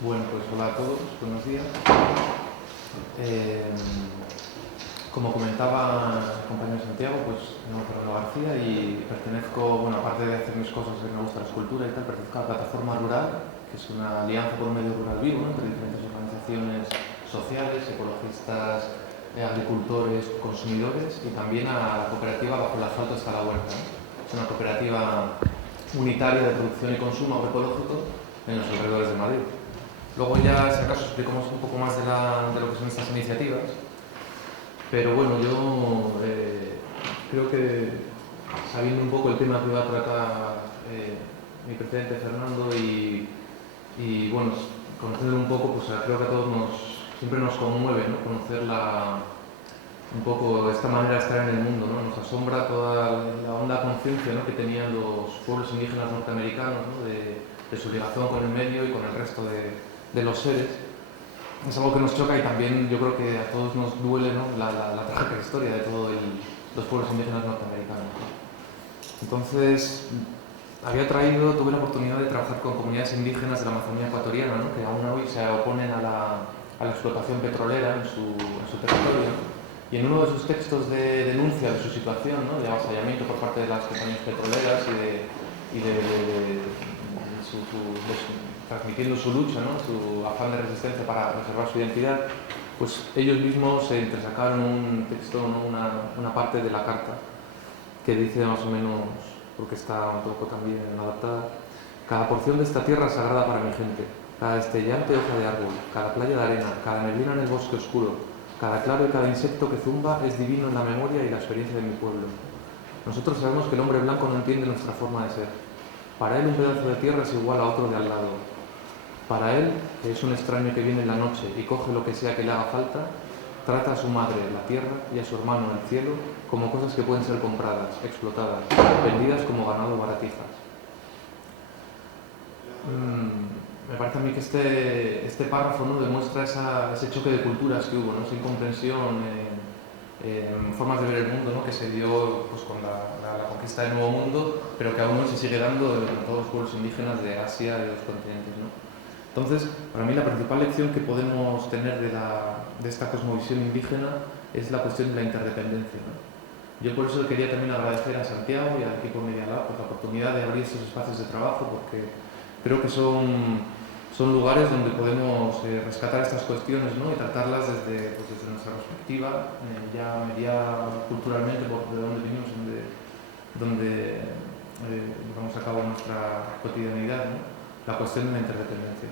Bueno, pues hola a todos, buenos días. Eh, Como comentaba el compañero Santiago, pues me llamo Fernando García y pertenezco, bueno, aparte de hacer mis cosas que me gusta la escultura y tal, pertenezco a la Plataforma Rural, que es una alianza por un medio rural vivo, ¿no?, entre diferentes organizaciones sociales, ecologistas, agricultores, consumidores, y también a la cooperativa Bajo el asfalto está la huerta, ¿no? Es una cooperativa unitaria de producción y consumo agroecológico en los alrededores de Madrid. Luego ya, si acaso, explicamos un poco más de lo que son estas iniciativas. Pero bueno, yo creo que, sabiendo un poco el tema que va a tratar mi presidente Fernando y bueno, conocerlo un poco, pues creo que a todos siempre nos conmueve, ¿no?, conocer un poco esta manera de estar en el mundo, ¿no? Nos asombra toda la honda conciencia, ¿no?, que tenían los pueblos indígenas norteamericanos, ¿no?, de su ligación con el medio y con el resto de los seres. Es algo que nos choca y también yo creo que a todos nos duele, ¿no?, la trágica historia de todos los pueblos indígenas norteamericanos, ¿no? Entonces, tuve la oportunidad de trabajar con comunidades indígenas de la Amazonía ecuatoriana, ¿no?, que aún hoy se oponen a la explotación petrolera en su territorio, ¿no? Y en uno de sus textos de denuncia de su situación, ¿no?, de avasallamiento por parte de las compañías petroleras transmitiendo su lucha, ¿no?, su afán de resistencia para preservar su identidad, pues ellos mismos se entresacaron un texto, ¿no?, una parte de la carta que dice más o menos, porque está un poco también adaptada: cada porción de esta tierra sagrada para mi gente, cada destellante hoja de árbol, cada playa de arena, cada neblina en el bosque oscuro, cada claro y cada insecto que zumba es divino en la memoria y la experiencia de mi pueblo. Nosotros sabemos que el hombre blanco no entiende nuestra forma de ser. Para él un pedazo de tierra es igual a otro de al lado. Para él, que es un extraño que viene en la noche y coge lo que sea que le haga falta, trata a su madre, la tierra, y a su hermano, el cielo, como cosas que pueden ser compradas, explotadas, vendidas como ganado baratijas. Me parece a mí que este párrafo, ¿no?, demuestra ese choque de culturas que hubo, ¿no?, esa incomprensión en formas de ver el mundo, ¿no?, que se dio pues, con la conquista del Nuevo Mundo, pero que aún hoy se sigue dando en todos los pueblos indígenas de Asia y de los continentes, ¿no? Entonces, para mí la principal lección que podemos tener de esta cosmovisión indígena es la cuestión de la interdependencia, ¿no? Yo por eso quería también agradecer a Santiago y al equipo Media Lab por la oportunidad de abrir estos espacios de trabajo, porque creo que son lugares donde podemos rescatar estas cuestiones, ¿no?, y tratarlas desde nuestra perspectiva, ya mediada culturalmente por de dónde venimos, donde llevamos a cabo nuestra cotidianidad, ¿no?, la cuestión de la interdependencia.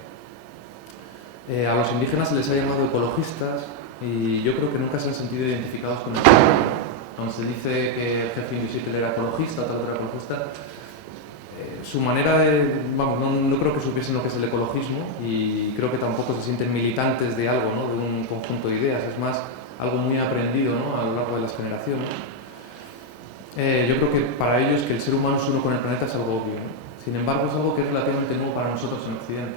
A los indígenas se les ha llamado ecologistas y yo creo que nunca se han sentido identificados con el pueblo. Aunque se dice que el jefe indígena era ecologista, tal era ecologista, su manera no creo que supiesen lo que es el ecologismo y creo que tampoco se sienten militantes de algo, ¿no?, de un conjunto de ideas. Es más algo muy aprendido, ¿no?, a lo largo de las generaciones. Yo creo que para ellos que el ser humano es uno con el planeta es algo obvio, ¿no? Sin embargo, es algo que es relativamente nuevo para nosotros en Occidente.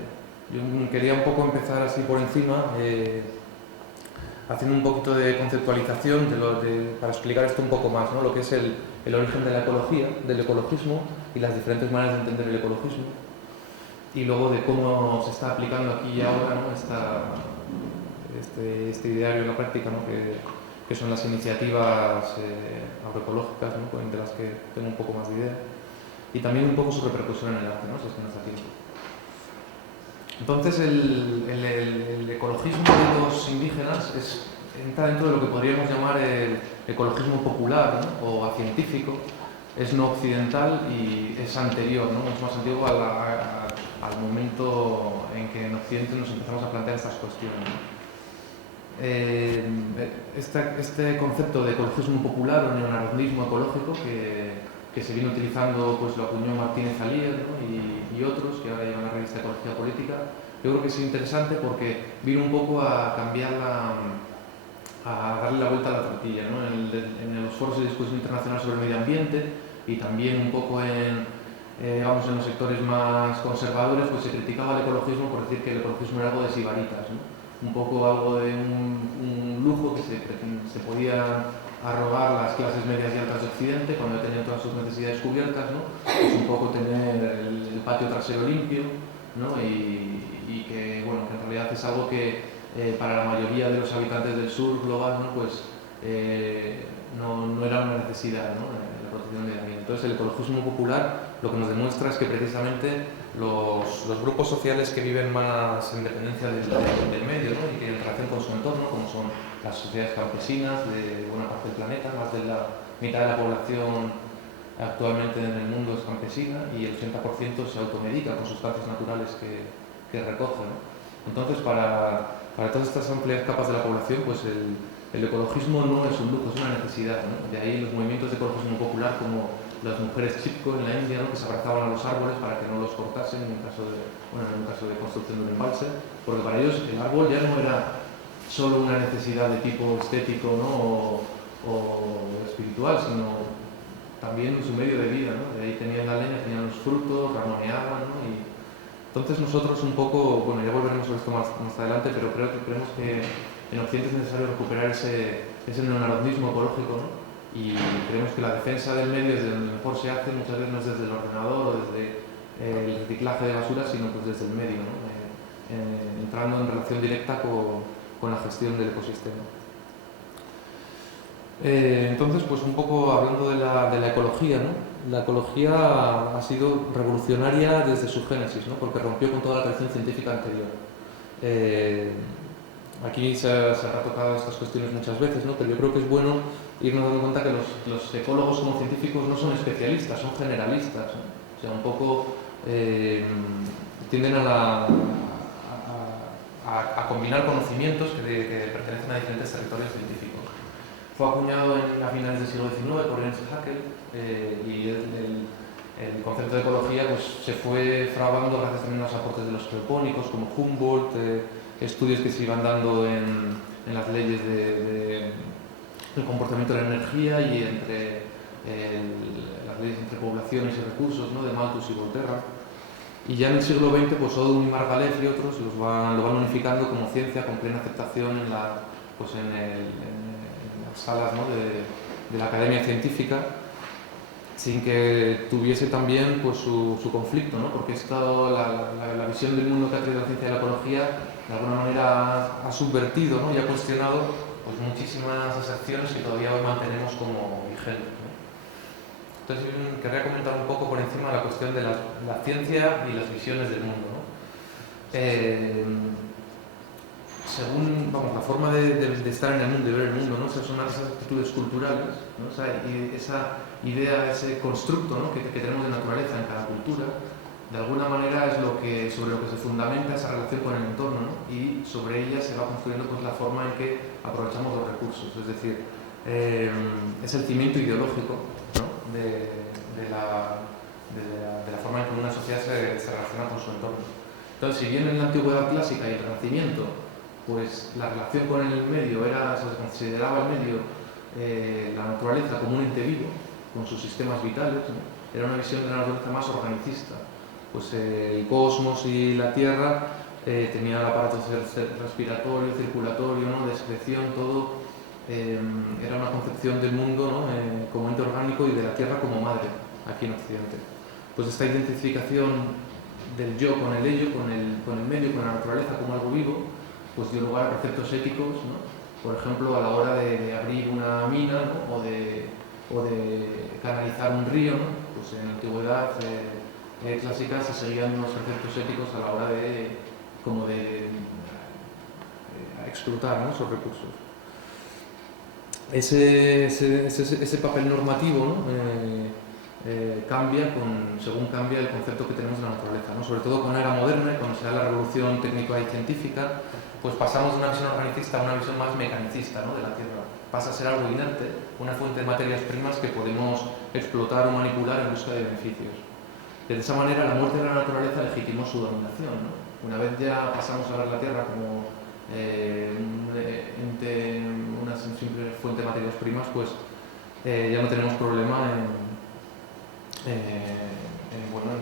Yo quería un poco empezar así por encima, haciendo un poquito de conceptualización para explicar esto un poco más, ¿no?, lo que es el origen de la ecología, del ecologismo y las diferentes maneras de entender el ecologismo, y luego de cómo se está aplicando aquí y ahora, ¿no?, este ideario en la práctica, ¿no?, que son las iniciativas agroecológicas, ¿no?, de las que tengo un poco más de idea, y también un poco su repercusión en el arte, ¿no?, si es que no está tiempo. Entonces, el ecologismo de los indígenas entra dentro de lo que podríamos llamar el ecologismo popular, ¿no?, o científico. Es no occidental y es anterior, ¿no?, mucho más antiguo al momento en que en Occidente nos empezamos a plantear estas cuestiones, ¿no? Este concepto de ecologismo popular o neonarcismo ecológico que se viene utilizando, pues lo acuñó Martínez Alier, ¿no?, y otros que ahora llevan la revista Ecología Política. Yo creo que es interesante porque vino un poco a cambiar a darle la vuelta a la tortilla, ¿no?, en los foros de discusión internacional sobre el medio ambiente y también un poco en los sectores más conservadores, pues se criticaba el ecologismo por decir que el ecologismo era algo de sibaritas, ¿no?, un poco algo de un lujo que se podía arrogar las clases medias y altas de Occidente cuando tenían todas sus necesidades cubiertas, ¿no? Pues un poco tener el patio trasero limpio ¿no? Y que, bueno, que en realidad es algo que para la mayoría de los habitantes del sur global, ¿no? Pues no era una necesidad, ¿no? La protección del ambiente. Entonces el ecologismo popular lo que nos demuestra es que precisamente los grupos sociales que viven más en dependencia del medio, ¿no? Y que en relación con su entorno, como son las sociedades campesinas de buena parte del planeta, más de la mitad de la población actualmente en el mundo es campesina y el 80% se automedica con sustancias naturales que recoge, ¿no? Entonces, para todas estas amplias capas de la población, pues el ecologismo no es un lujo, es una necesidad, ¿no? De ahí los movimientos de ecologismo popular como las mujeres chipko en la India, ¿no? Que se abrazaban a los árboles para que no los cortasen en un caso de construcción de un embalse, porque para ellos el árbol ya no era solo una necesidad de tipo estético, ¿no? o espiritual, sino también su medio de vida, ¿no? De ahí tenían la leña, tenían los frutos, ramoneaban, ¿no? Y entonces nosotros un poco, bueno, ya volveremos sobre esto más adelante, pero creemos que en Occidente es necesario recuperar ese neonarodnismo ecológico, ¿no? Y creemos que la defensa del medio es de donde mejor se hace, muchas veces no es desde el ordenador o desde el reciclaje de basura, sino pues desde el medio, ¿no? Entrando en relación directa con la gestión del ecosistema. Entonces, pues un poco hablando de la ecología, ¿no? La ecología ha sido revolucionaria desde su génesis, ¿no? Porque rompió con toda la tradición científica anterior. Aquí se ha tocado estas cuestiones muchas veces, ¿no? Pero yo creo que es bueno irnos dando cuenta que los ecólogos como científicos no son especialistas, son generalistas, ¿no? O sea, un poco tienden a combinar conocimientos que pertenecen a diferentes territorios científicos. Fue acuñado a finales del siglo XIX por Ernst Haeckel y el concepto de ecología pues, se fue fraguando gracias también a los aportes de los geopónicos como Humboldt, estudios que se iban dando en las leyes del comportamiento de la energía y entre las leyes entre poblaciones y recursos, ¿no? De Malthus y Volterra. Y ya en el siglo XX, pues Odum y Margalef y otros lo van unificando como ciencia con plena aceptación en las salas, ¿no? de la academia científica, sin que tuviese también pues, su conflicto, ¿no? Porque la visión del mundo que ha traído la ciencia de la ecología de alguna manera ha subvertido, ¿no? Y ha cuestionado pues, muchísimas excepciones que todavía hoy mantenemos como vigentes, ¿no? Entonces querría comentar un poco por encima la cuestión de la ciencia y las visiones del mundo, ¿no? Según la forma de estar en el mundo y ver el mundo, ¿no? O sea, son esas actitudes culturales, ¿no? O sea, esa idea, ese constructo, ¿no? que tenemos de naturaleza en cada cultura, de alguna manera es sobre lo que se fundamenta esa relación con el entorno, ¿no? Y sobre ella se va construyendo pues, la forma en que aprovechamos los recursos, es decir, es el cimiento ideológico, ¿no? de la forma en que una sociedad se relaciona con su entorno. Entonces, si bien en la antigüedad clásica y el Renacimiento pues la relación con el medio se consideraba el medio, la naturaleza como un ente vivo, con sus sistemas vitales, ¿no? Era una visión de la naturaleza más organicista. Pues el cosmos y la Tierra tenían el aparato respiratorio, circulatorio, ¿no? De excreción, todo. Era una concepción del mundo, ¿no? Como ente orgánico y de la Tierra como madre, aquí en Occidente. Pues esta identificación del yo con el ello, con el medio, con la naturaleza como algo vivo, pues dio lugar a preceptos éticos, ¿no? Por ejemplo, a la hora de abrir una mina, ¿no? o de canalizar un río, ¿no? Pues en la antigüedad clásica se seguían unos preceptos éticos a la hora de explotar, ¿no? Esos recursos. Ese papel normativo, ¿no? Cambia según cambia el concepto que tenemos de la naturaleza, ¿no? Sobre todo con la era moderna, cuando se da la revolución técnica y científica, pues pasamos de una visión organicista a una visión más mecanicista, ¿no? De la Tierra. Pasa a ser algo inerte, una fuente de materias primas que podemos explotar o manipular en busca de beneficios. De esa manera, la muerte de la naturaleza legitimó su dominación, ¿no? Una vez ya pasamos a ver la Tierra como una simple fuente de materias primas, pues ya no tenemos problema en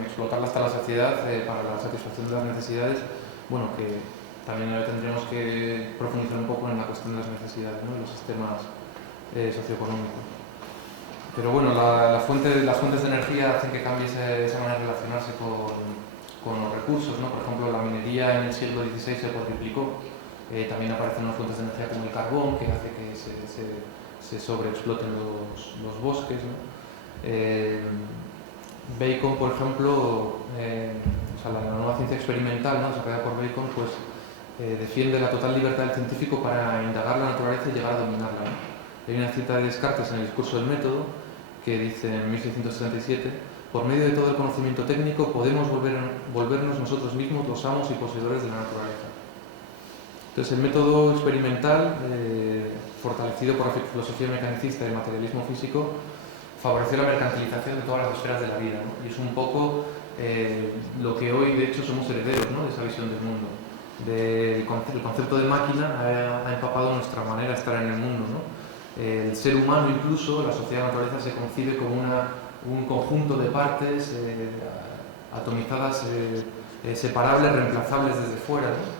explotarla hasta la saciedad para la satisfacción de las necesidades, bueno, que también tendríamos que profundizar un poco en la cuestión de las necesidades, ¿no? De los sistemas socioeconómicos. Pero bueno, las fuentes de energía hacen que cambie esa manera de relacionarse con los recursos, ¿no? Por ejemplo, la minería en el siglo XVI se cuadriplicó. También aparecen unas fuentes de energía como el carbón, que hace que se sobreexploten los bosques, ¿no? Bacon, por ejemplo, o sea, la nueva ciencia experimental, ¿no?, desarrollada por Bacon, pues defiende la total libertad del científico para indagar la naturaleza y llegar a dominarla, ¿no? Hay una cita de Descartes en el discurso del método que dice en 1637: por medio de todo el conocimiento técnico podemos volvernos nosotros mismos los amos y poseedores de la naturaleza. Entonces, el método experimental, fortalecido por la filosofía mecanicista y el materialismo físico, favoreció la mercantilización de todas las esferas de la vida, ¿no? Y es un poco lo que hoy, de hecho, somos herederos, ¿no?, de esa visión del mundo. El concepto de máquina ha empapado nuestra manera de estar en el mundo, ¿no? El ser humano, incluso, la sociedad de la naturaleza, se concibe como un conjunto de partes atomizadas, separables, reemplazables desde fuera, ¿no?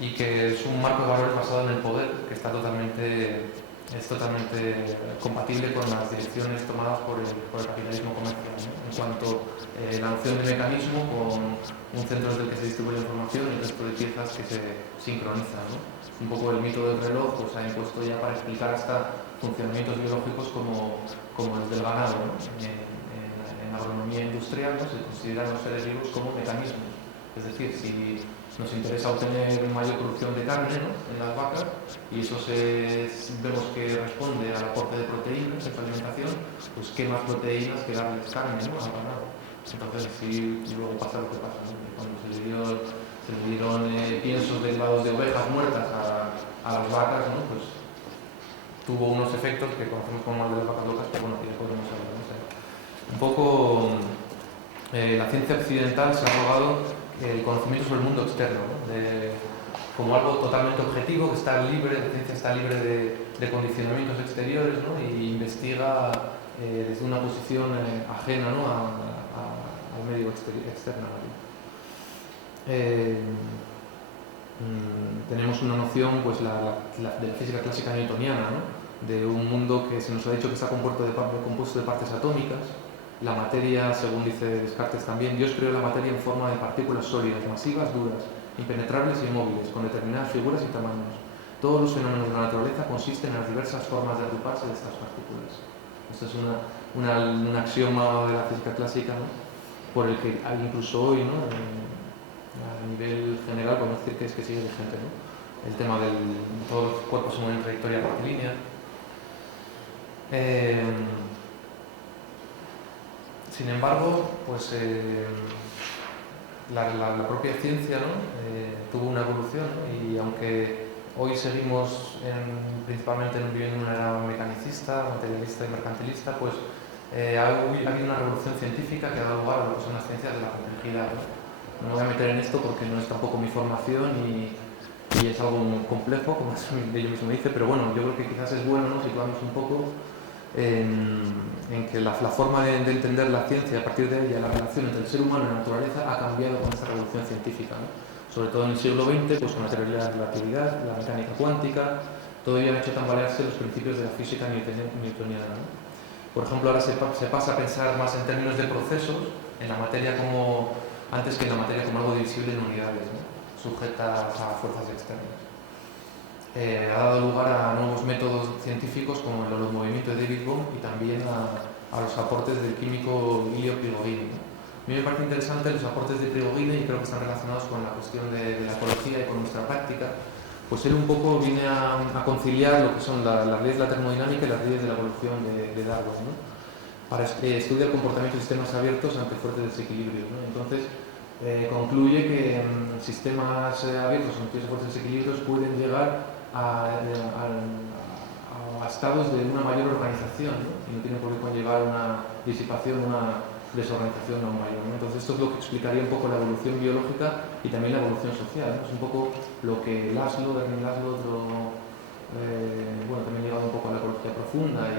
Y que es un marco de valores basado en el poder, que es totalmente compatible con las direcciones tomadas por el capitalismo comercial, ¿no? En cuanto a la noción de mecanismo, con un centro desde el que se distribuye la información y el resto de piezas que se sincronizan, ¿no? Un poco el mito del reloj pues ha impuesto ya para explicar hasta funcionamientos biológicos como el del ganado, ¿no? En agronomía industrial, ¿no?, se consideran los seres vivos como mecanismos. Es decir, si nos interesa obtener mayor producción de carne, ¿no?, en las vacas, y eso vemos que responde al aporte de proteínas en su alimentación, pues qué más proteínas que darles carne, ¿no?, al ganado. Entonces así luego pasa lo que pasa, ¿no? Cuando se le dieron piensos derivados de ovejas muertas a las vacas, ¿no?, pues tuvo unos efectos que conocemos como el de las vacas locas, pero bueno, que ya podemos hablar, ¿no? O sea, un poco la ciencia occidental se ha arrogado el conocimiento sobre el mundo externo, ¿no?, como algo totalmente objetivo, que está libre, la ciencia está libre de condicionamientos exteriores, ¿no?, y investiga desde una posición ajena, ¿no?, al medio externo. Tenemos una noción, pues, de la física clásica newtoniana, ¿no?, de un mundo que se nos ha dicho que está compuesto de partes atómicas. La materia, según dice Descartes también, Dios creó la materia en forma de partículas sólidas, masivas, duras, impenetrables y inmóviles, con determinadas figuras y tamaños. Todos los fenómenos de la naturaleza consisten en las diversas formas de agruparse de estas partículas. Esto es un axioma de la física clásica, ¿no?, por el que incluso hoy, ¿no?, a nivel general podemos decir que sigue vigente, ¿no?, el tema de todos los cuerpos en una trayectoria rectilínea. Sin embargo, pues la propia ciencia, ¿no?, tuvo una evolución, ¿no?, y aunque hoy seguimos principalmente viviendo en una era mecanicista, materialista y mercantilista, pues ha habido una revolución científica que ha dado lugar a lo que son las ciencias de la complejidad, ¿no? No me voy a meter en esto porque no es tampoco mi formación y es algo muy complejo, como ello mismo dice, pero bueno, yo creo que quizás es bueno, ¿no?, situarnos un poco en que la forma de entender la ciencia, a partir de ella, la relación entre el ser humano y la naturaleza, ha cambiado con esta revolución científica, ¿no? Sobre todo en el siglo XX, pues con la teoría de la relatividad, la mecánica cuántica, todo ello ha hecho tambalearse los principios de la física newtoniana, ¿no? Por ejemplo, ahora se pasa a pensar más en términos de procesos, en la materia antes que en la materia como algo divisible en unidades, ¿no?, sujetas a fuerzas externas. Ha dado lugar a nuevos métodos científicos como el movimiento de David Bohm y también a los aportes del químico Ilya Prigogine, ¿no? A mí me parece interesante los aportes de Prigogine y creo que están relacionados con la cuestión de la ecología y con nuestra práctica, pues él un poco viene a conciliar lo que son las leyes de la termodinámica y las leyes de la evolución de Darwin, ¿no?, para estudiar el comportamiento de sistemas abiertos ante fuertes desequilibrios, ¿no? Entonces, concluye que sistemas abiertos ante fuertes desequilibrios pueden llegar a estados de una mayor organización, ¿no?, y no tiene por qué conllevar una disipación, una desorganización aún mayor, ¿no? Entonces esto es lo que explicaría un poco la evolución biológica y también la evolución social, ¿no? Es un poco lo que Bernie Laszlo, también llegado un poco a la ecología profunda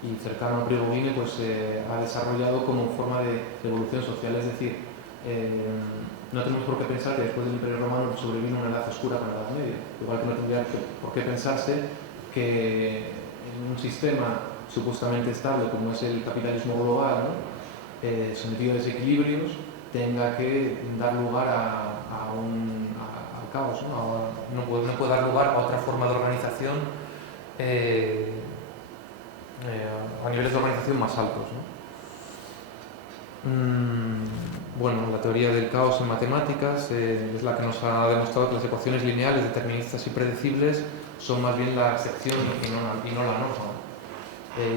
y cercano a Prigogine, pues ha desarrollado como forma de evolución social, es decir, no tenemos por qué pensar que después del Imperio Romano sobrevino una edad oscura con la Edad Media, igual que no tendría por qué pensarse que en un sistema supuestamente estable como es el capitalismo global, ¿no?, sometido a desequilibrios, tenga que dar lugar al caos, ¿no? No puede dar lugar a otra forma de organización a niveles de organización más altos, ¿no? Bueno, la teoría del caos en matemáticas es la que nos ha demostrado que las ecuaciones lineales, deterministas y predecibles son más bien la excepción y no la norma.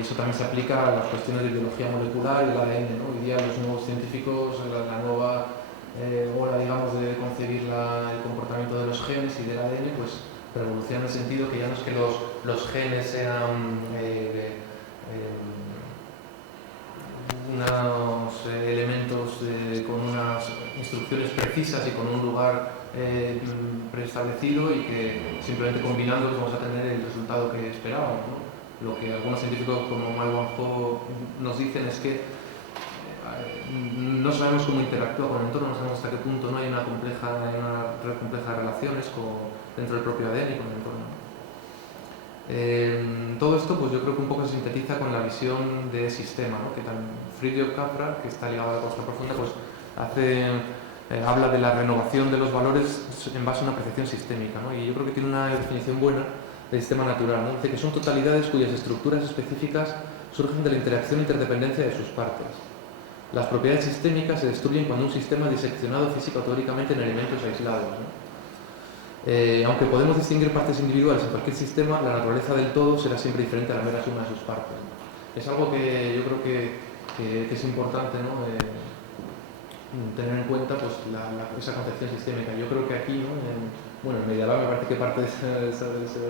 Eso también se aplica a las cuestiones de biología molecular y el ADN, ¿no? Hoy día los nuevos científicos, la nueva hora, digamos, de concebir el comportamiento de los genes y del ADN, pues revoluciona en el sentido que ya no es que los genes sean unos elementos con unas instrucciones precisas y con un lugar preestablecido y que simplemente combinándolos vamos a tener el resultado que esperábamos, ¿no? Lo que algunos científicos como Mike Van Ho nos dicen es que no sabemos cómo interactúa con el entorno, no sabemos hasta qué punto no hay una red compleja de relaciones dentro del propio ADN y con el entorno. Todo esto pues yo creo que un poco se sintetiza con la visión de sistema, ¿no? Que Fridtjof Capra, que está ligado a la costra profunda, pues habla de la renovación de los valores en base a una percepción sistémica, ¿no? Y yo creo que tiene una definición buena del sistema natural, ¿no? Dice que son totalidades cuyas estructuras específicas surgen de la interacción e interdependencia de sus partes. Las propiedades sistémicas se destruyen cuando un sistema es diseccionado física o teóricamente en elementos aislados, ¿no? Aunque podemos distinguir partes individuales en cualquier sistema, la naturaleza del todo será siempre diferente a la mera suma de sus partes, ¿no? Es algo que yo creo que es importante, ¿no? Tener en cuenta pues, esa concepción sistémica. Yo creo que aquí, ¿no? En Medialab me parece que parte de esa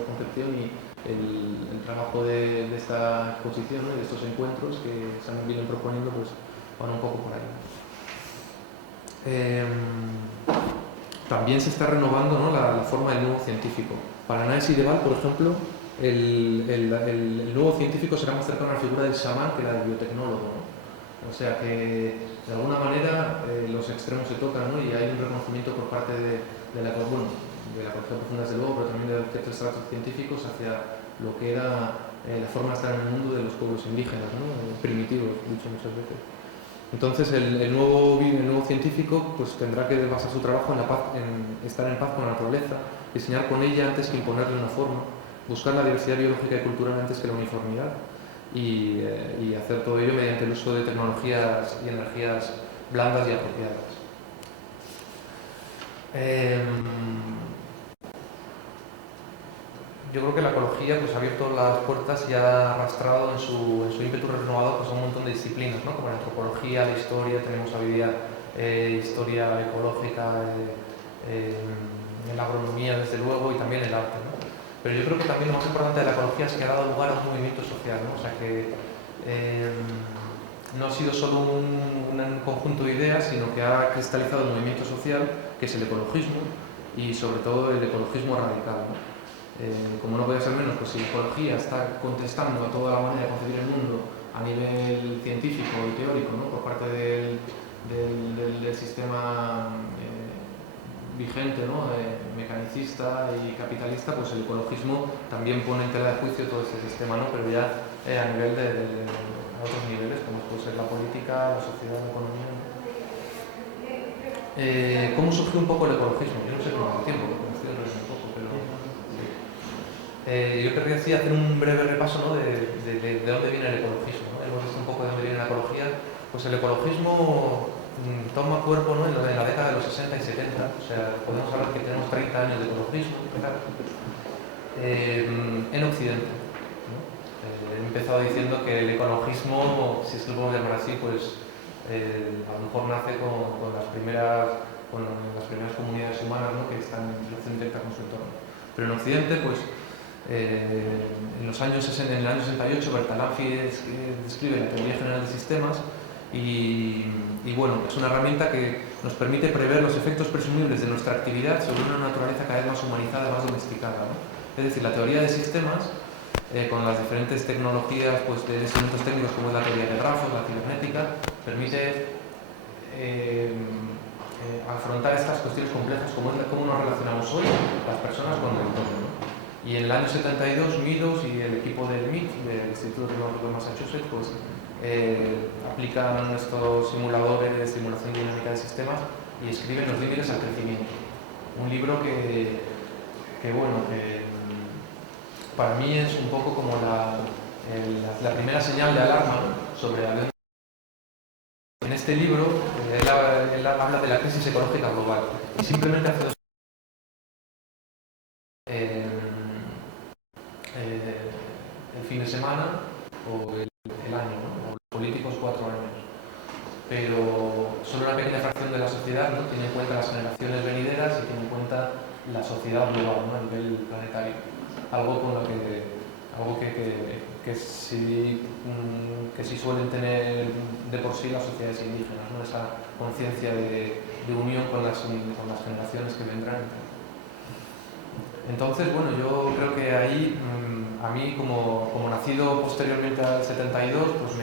concepción y el trabajo de esta exposición, ¿no? Y de estos encuentros que se han vienen proponiendo, pues van un poco por ahí. También se está renovando, ¿no? la forma del nuevo científico. Para Naes y Deval, por ejemplo, el nuevo científico será más cercano a la figura del chamán que la del biotecnólogo, ¿no? O sea que de alguna manera los extremos se tocan, ¿no? Y hay un reconocimiento por parte de la ecología profunda desde luego, pero también de ciertos estratos científicos hacia lo que era la forma de estar en el mundo de los pueblos indígenas, ¿no? Primitivos, dicho muchas veces. Entonces el nuevo científico pues, tendrá que basar su trabajo en estar en paz con la naturaleza, diseñar con ella antes que imponerle una forma, buscar la diversidad biológica y cultural antes que la uniformidad y hacer todo ello mediante el uso de tecnologías y energías blandas y apropiadas. Yo creo que la ecología pues, ha abierto las puertas y ha arrastrado en su ímpetu renovador pues, a un montón de disciplinas, ¿no? Como la antropología, la historia, tenemos hoy día historia ecológica, en la agronomía desde luego y también el arte, ¿no? Pero yo creo que también lo más importante de la ecología es que ha dado lugar a un movimiento social, ¿no? O sea que no ha sido solo un conjunto de ideas, sino que ha cristalizado un movimiento social que es el ecologismo y sobre todo el ecologismo radical, ¿no? Como no puede ser menos, pues si la ecología está contestando a toda la manera de concebir el mundo a nivel científico y teórico, ¿no? Por parte del sistema vigente, ¿no? Mecanicista y capitalista, pues el ecologismo también pone en tela de juicio todo este sistema, ¿no? Pero ya a nivel de otros niveles, como puede ser la política, la sociedad, la economía, ¿no? ¿Cómo surgió un poco el ecologismo? Yo no sé cómo hace tiempo, porque me estoy enrollando un poco, pero yo querría decir, hacer un breve repaso, ¿no? de dónde viene el ecologismo, ¿no? Hemos visto un poco de dónde viene la ecología. Pues el ecologismo toma cuerpo, ¿no? en la década de los 60 y 70, o sea, podemos hablar que tenemos 30 años de ecologismo, claro, en Occidente, ¿no? He empezado diciendo que el ecologismo, si es que lo podemos llamar así, pues a lo mejor nace con las primeras comunidades humanas, ¿no? Que están en relación directa con su entorno. Pero en Occidente, pues en el año 68, Bertalanffy describe la teoría general de sistemas y bueno, es una herramienta que nos permite prever los efectos presumibles de nuestra actividad sobre una naturaleza cada vez más humanizada, más domesticada, ¿no? Es decir, la teoría de sistemas, con las diferentes tecnologías pues, de instrumentos técnicos como es la teoría de grafos, la cibernética, permite afrontar estas cuestiones complejas como nos relacionamos hoy las personas con el entorno, ¿no? Y en el año 72, Meadows y el equipo del MIT, del Instituto Tecnológico de Massachusetts, pues, aplican estos simuladores de simulación dinámica de sistemas y escriben Los límites al crecimiento. Un libro que para mí es un poco como la primera señal de alarma, ¿no?, sobre la... En este libro él habla de la crisis ecológica global y simplemente hace dos... el fin de semana o el año, ¿no?, o los políticos 4 años. Pero solo una pequeña fracción de la sociedad, ¿no?, tiene en cuenta las generaciones venideras y tiene en cuenta la sociedad global, ¿no?, a nivel planetario. Algo que sí suelen tener de por sí las sociedades indígenas, ¿no?, esa conciencia de unión con las generaciones que vendrán. Entonces, bueno, yo creo que ahí, a mí, como nacido posteriormente al 72, pues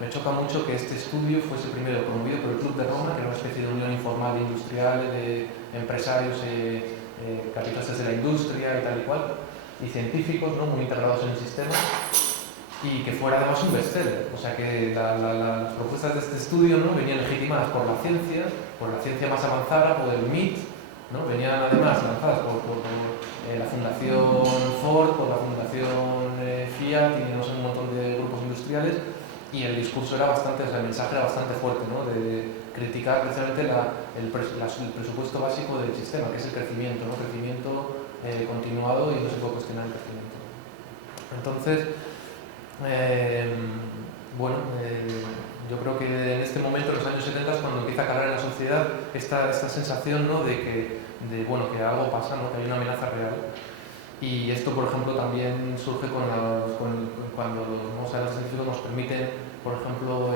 me choca mucho que este estudio fuese primero promovido por el Club de Roma, que era una especie de unión informal de industriales, de empresarios, capitalistas de la industria y tal y cual, y científicos, ¿no?, muy integrados en el sistema, y que fuera además un bestseller. O sea que las propuestas de este estudio, ¿no?, venían legitimadas por la ciencia más avanzada, por el MIT, ¿no?, venían además lanzadas por la Fundación Ford, por la Fundación Fiat y no sé, un montón de grupos industriales, y el discurso era bastante, o sea, el mensaje era bastante fuerte, ¿no?, de criticar precisamente el presupuesto básico del sistema, que es el crecimiento, ¿no?, crecimiento continuado, y no se puede cuestionar el crecimiento. Entonces, yo creo que en este momento, en los años 70, es cuando empieza a calar en la sociedad esta sensación, ¿no?, de que algo pasa, ¿no?, que hay una amenaza real. Y esto, por ejemplo, también surge cuando los científicos nos permiten, por ejemplo,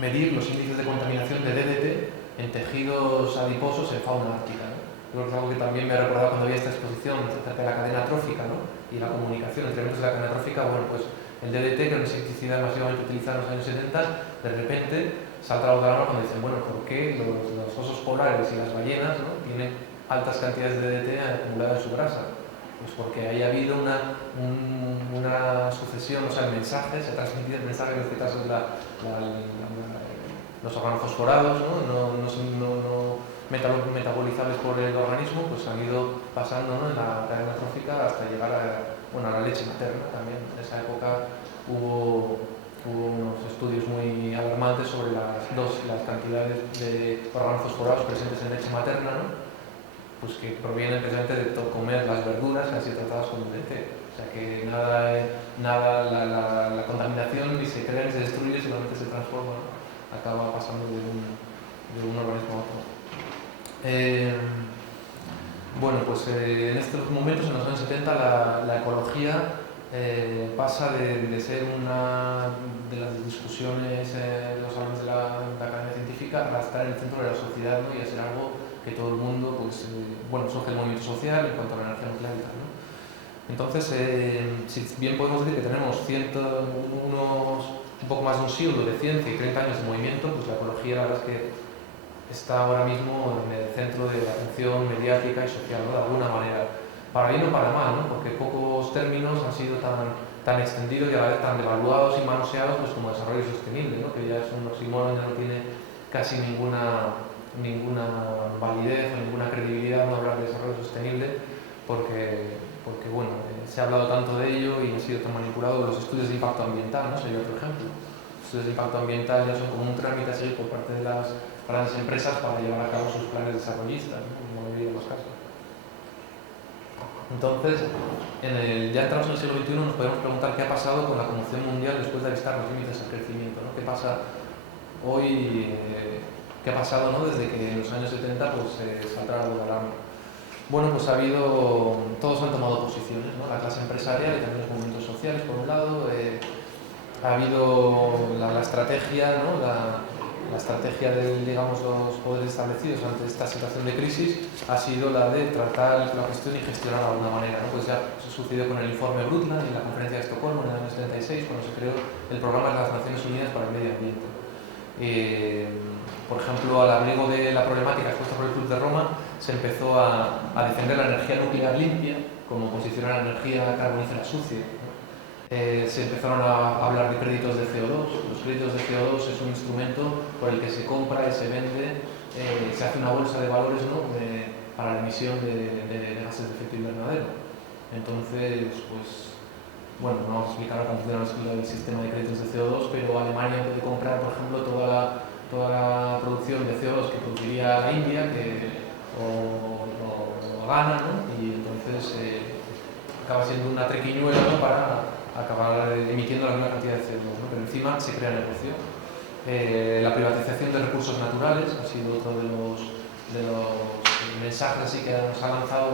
medir los índices de contaminación de DDT en tejidos adiposos en fauna ártica, ¿no? Creo que es algo que también me ha recordado cuando había esta exposición acerca de la cadena trófica, ¿no?, y la comunicación entre elementos de la cadena trófica. Bueno, pues el DDT, que era un insecticida masivamente utilizado en los años 70, de repente salta la voz de alarma cuando dicen, bueno, ¿por qué los osos polares y las ballenas, ¿no?, tienen altas cantidades de DDT acumuladas en su grasa? Pues porque haya habido una sucesión, o sea, el mensaje, se ha transmitido el mensaje, en este caso es los organofosforados, no metabolizables por el organismo, pues han ido pasando, ¿no?, en la cadena trófica hasta llegar a la leche materna también. En esa época hubo unos estudios muy alarmantes sobre las cantidades de organofosforados presentes en leche materna, ¿no?, pues que provienen precisamente de comer las verduras que han sido tratadas con DDT. O sea que la contaminación ni se crea ni se destruye, solamente se transforma, ¿no?, acaba pasando de un organismo a otro. En estos momentos, en los años 70, la ecología pasa de ser una de las discusiones de los salones de la academia científica a estar en el centro de la sociedad, ¿no?, y a ser algo que todo el mundo, surge el movimiento social en cuanto a la energía nuclear y tal, ¿no? Entonces, si bien podemos decir que tenemos un poco más de un siglo de ciencia y 30 años de movimiento, pues la ecología, la verdad es que está ahora mismo en el centro de la atención mediática y social, ¿no?, de alguna manera. Para bien o para mal, ¿no?, porque pocos términos han sido tan extendidos y a la vez tan devaluados y manoseados, pues, como desarrollo sostenible, ¿no?, que ya es un oxímoron, ya no tiene casi ninguna validez o ninguna credibilidad no hablar de desarrollo sostenible, porque se ha hablado tanto de ello y ha sido tan manipulado. Los estudios de impacto ambiental, ¿no?, sería otro ejemplo. Los estudios de impacto ambiental ya son como un trámite a seguir por parte de las grandes empresas para llevar a cabo sus planes desarrollistas, ¿no?, como la mayoría de los casos. Entonces, ya entramos en el siglo XXI, nos podemos preguntar qué ha pasado con la conmoción mundial después de avistar los límites al crecimiento, ¿no? ¿Qué pasa hoy? ¿Qué ha pasado, ¿no?, desde que en los años 70 saltara la voz de alarma? Bueno, pues todos han tomado posiciones, ¿no? La clase empresarial y también los movimientos sociales, por un lado. Ha habido la estrategia, ¿no?, la estrategia de, digamos, los poderes establecidos ante esta situación de crisis ha sido la de tratar la cuestión y gestionar de alguna manera, ¿no? Pues ya se sucedió con el informe Brundtland en la conferencia de Estocolmo en el año 76, cuando se creó el programa de las Naciones Unidas para el Medio Ambiente. Por ejemplo, al abrigo de la problemática expuesta por el Club de Roma, se empezó a defender la energía nuclear limpia como posicionar la energía carbonífera sucia, ¿no? se empezaron a hablar de créditos de CO2. Los créditos de CO2 es un instrumento por el que se compra y se vende, se hace una bolsa de valores, ¿no? Para la emisión de gases de efecto invernadero. Entonces, pues, bueno, no vamos a explicar cómo funciona el sistema de créditos de CO2, pero Alemania puede comprar, por ejemplo, toda la producción de CO2 que produciría la India o Ghana, ¿no? Y entonces acaba siendo una triquiñuela, ¿no? Para acabar emitiendo la misma cantidad de CO2, ¿no? Pero encima se crea negocio. La privatización de recursos naturales ha sido otro de los mensajes así que nos ha lanzado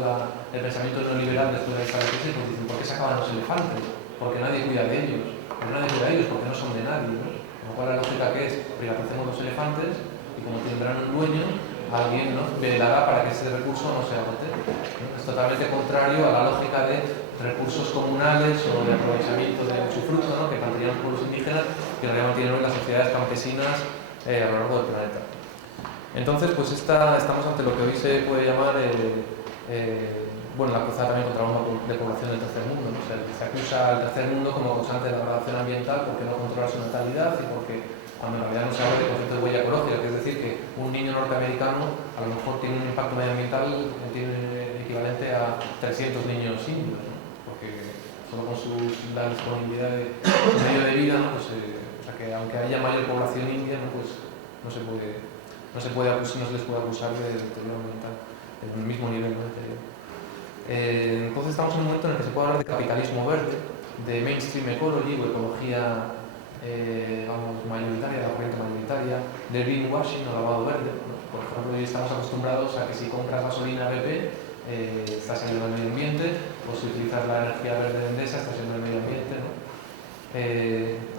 el pensamiento neoliberal después de esta crisis. Pues dicen, ¿por qué se acaban los elefantes? Porque nadie cuida de ellos. Porque nadie cuida de ellos, porque no son de nadie, ¿no? Con lo cual la lógica que es, privaticemos los elefantes y como tendrán un dueño, alguien, ¿no?, velará para que ese recurso no se agote, ¿no? Es totalmente contrario a la lógica de recursos comunales o de aprovechamiento de usufructo, ¿no?, que plantearían los pueblos indígenas, que en realidad tienen hoy las sociedades campesinas a lo largo del planeta. Entonces, pues estamos ante lo que hoy se puede llamar la cruzada también contra la bomba de población del tercer mundo, ¿no? O sea, se acusa al tercer mundo como causante de la degradación ambiental porque no controla su natalidad y porque cuando en realidad no se habla de concepto de huella ecológica, que es decir, que un niño norteamericano a lo mejor tiene un impacto medioambiental equivalente a 300 niños indios, ¿no? Porque solo con la disponibilidad de su medio de vida, ¿no? Pues, o sea, que aunque haya mayor población india, ¿no? Pues no se les puede acusar de deterioro ambiental en el mismo nivel, ¿no? Entonces estamos en un momento en el que se puede hablar de capitalismo verde, de mainstream ecology o ecología mayoritaria, la corriente mayoritaria, del greenwashing o lavado verde, ¿no? Por ejemplo, hoy estamos acostumbrados a que si compras gasolina BP estás ayudando al medio ambiente, o si utilizas la energía verde de Endesa estás ayudando al medio ambiente, ¿no?